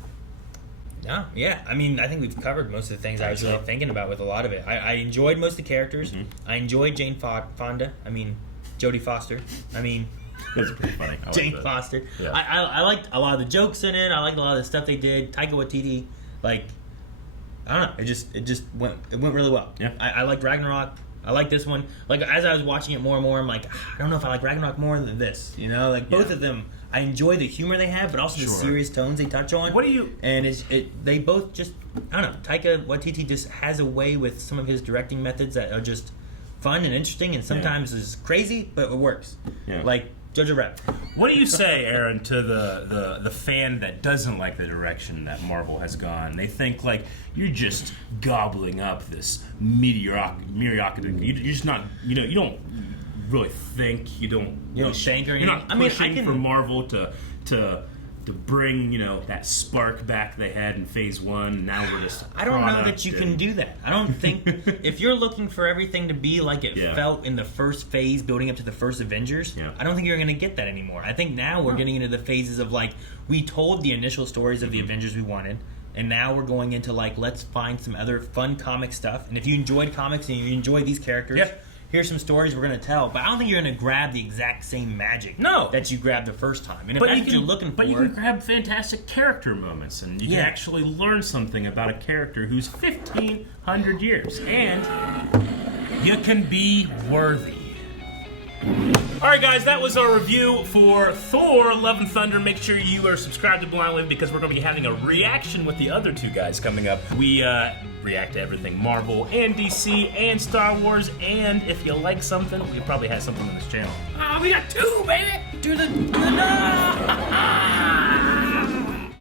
No, yeah. I mean, I think we've covered most of the things I was really thinking about with a lot of it. I enjoyed most of the characters. Mm-hmm. I enjoyed Jane Fonda. I mean, Jodie Foster. I mean, that's pretty funny. Jane Foster. Yeah. I liked a lot of the jokes in it. I liked a lot of the stuff they did. Taika Waititi, like, I don't know. It just went really well. Yeah. I liked Ragnarok. I like this one. Like, as I was watching it more and more, I'm like, I don't know if I like Ragnarok more than this. You know, like both of them. I enjoy the humor they have, but also the serious tones they touch on. What do you? And they both just, I don't know. Taika Waititi just has a way with some of his directing methods that are just fun and interesting, and sometimes is crazy, but it works. Yeah. Like Jojo Rabbit. What do you say, Aaron, to the fan that doesn't like the direction that Marvel has gone? They think like you're just gobbling up this mediocrity. You're just not. You know, you don't really think. You don't think, or you're not pushing I mean, for Marvel to bring, you know, that spark back they had in Phase 1. Now we're just. I don't know that you can do that. I don't think if you're looking for everything to be like it felt in the first phase, building up to the first Avengers. I don't think you're going to get that anymore. I think now we're getting into the phases of like we told the initial stories of the Avengers we wanted. And now we're going into like, let's find some other fun comic stuff. And if you enjoyed comics and you enjoy these characters, here's some stories we're going to tell. But I don't think you're going to grab the exact same magic that you grabbed the first time. And if that's what you're looking for. But you can grab fantastic character moments. And you can actually learn something about a character who's 1,500 years. And you can be worthy. Alright guys, that was our review for Thor Love and Thunder. Make sure you are subscribed to Blindly because we're going to be having a reaction with the other two guys coming up. We react to everything Marvel and DC and Star Wars, and if you like something, we probably have something on this channel. We got two, baby! Do the nine!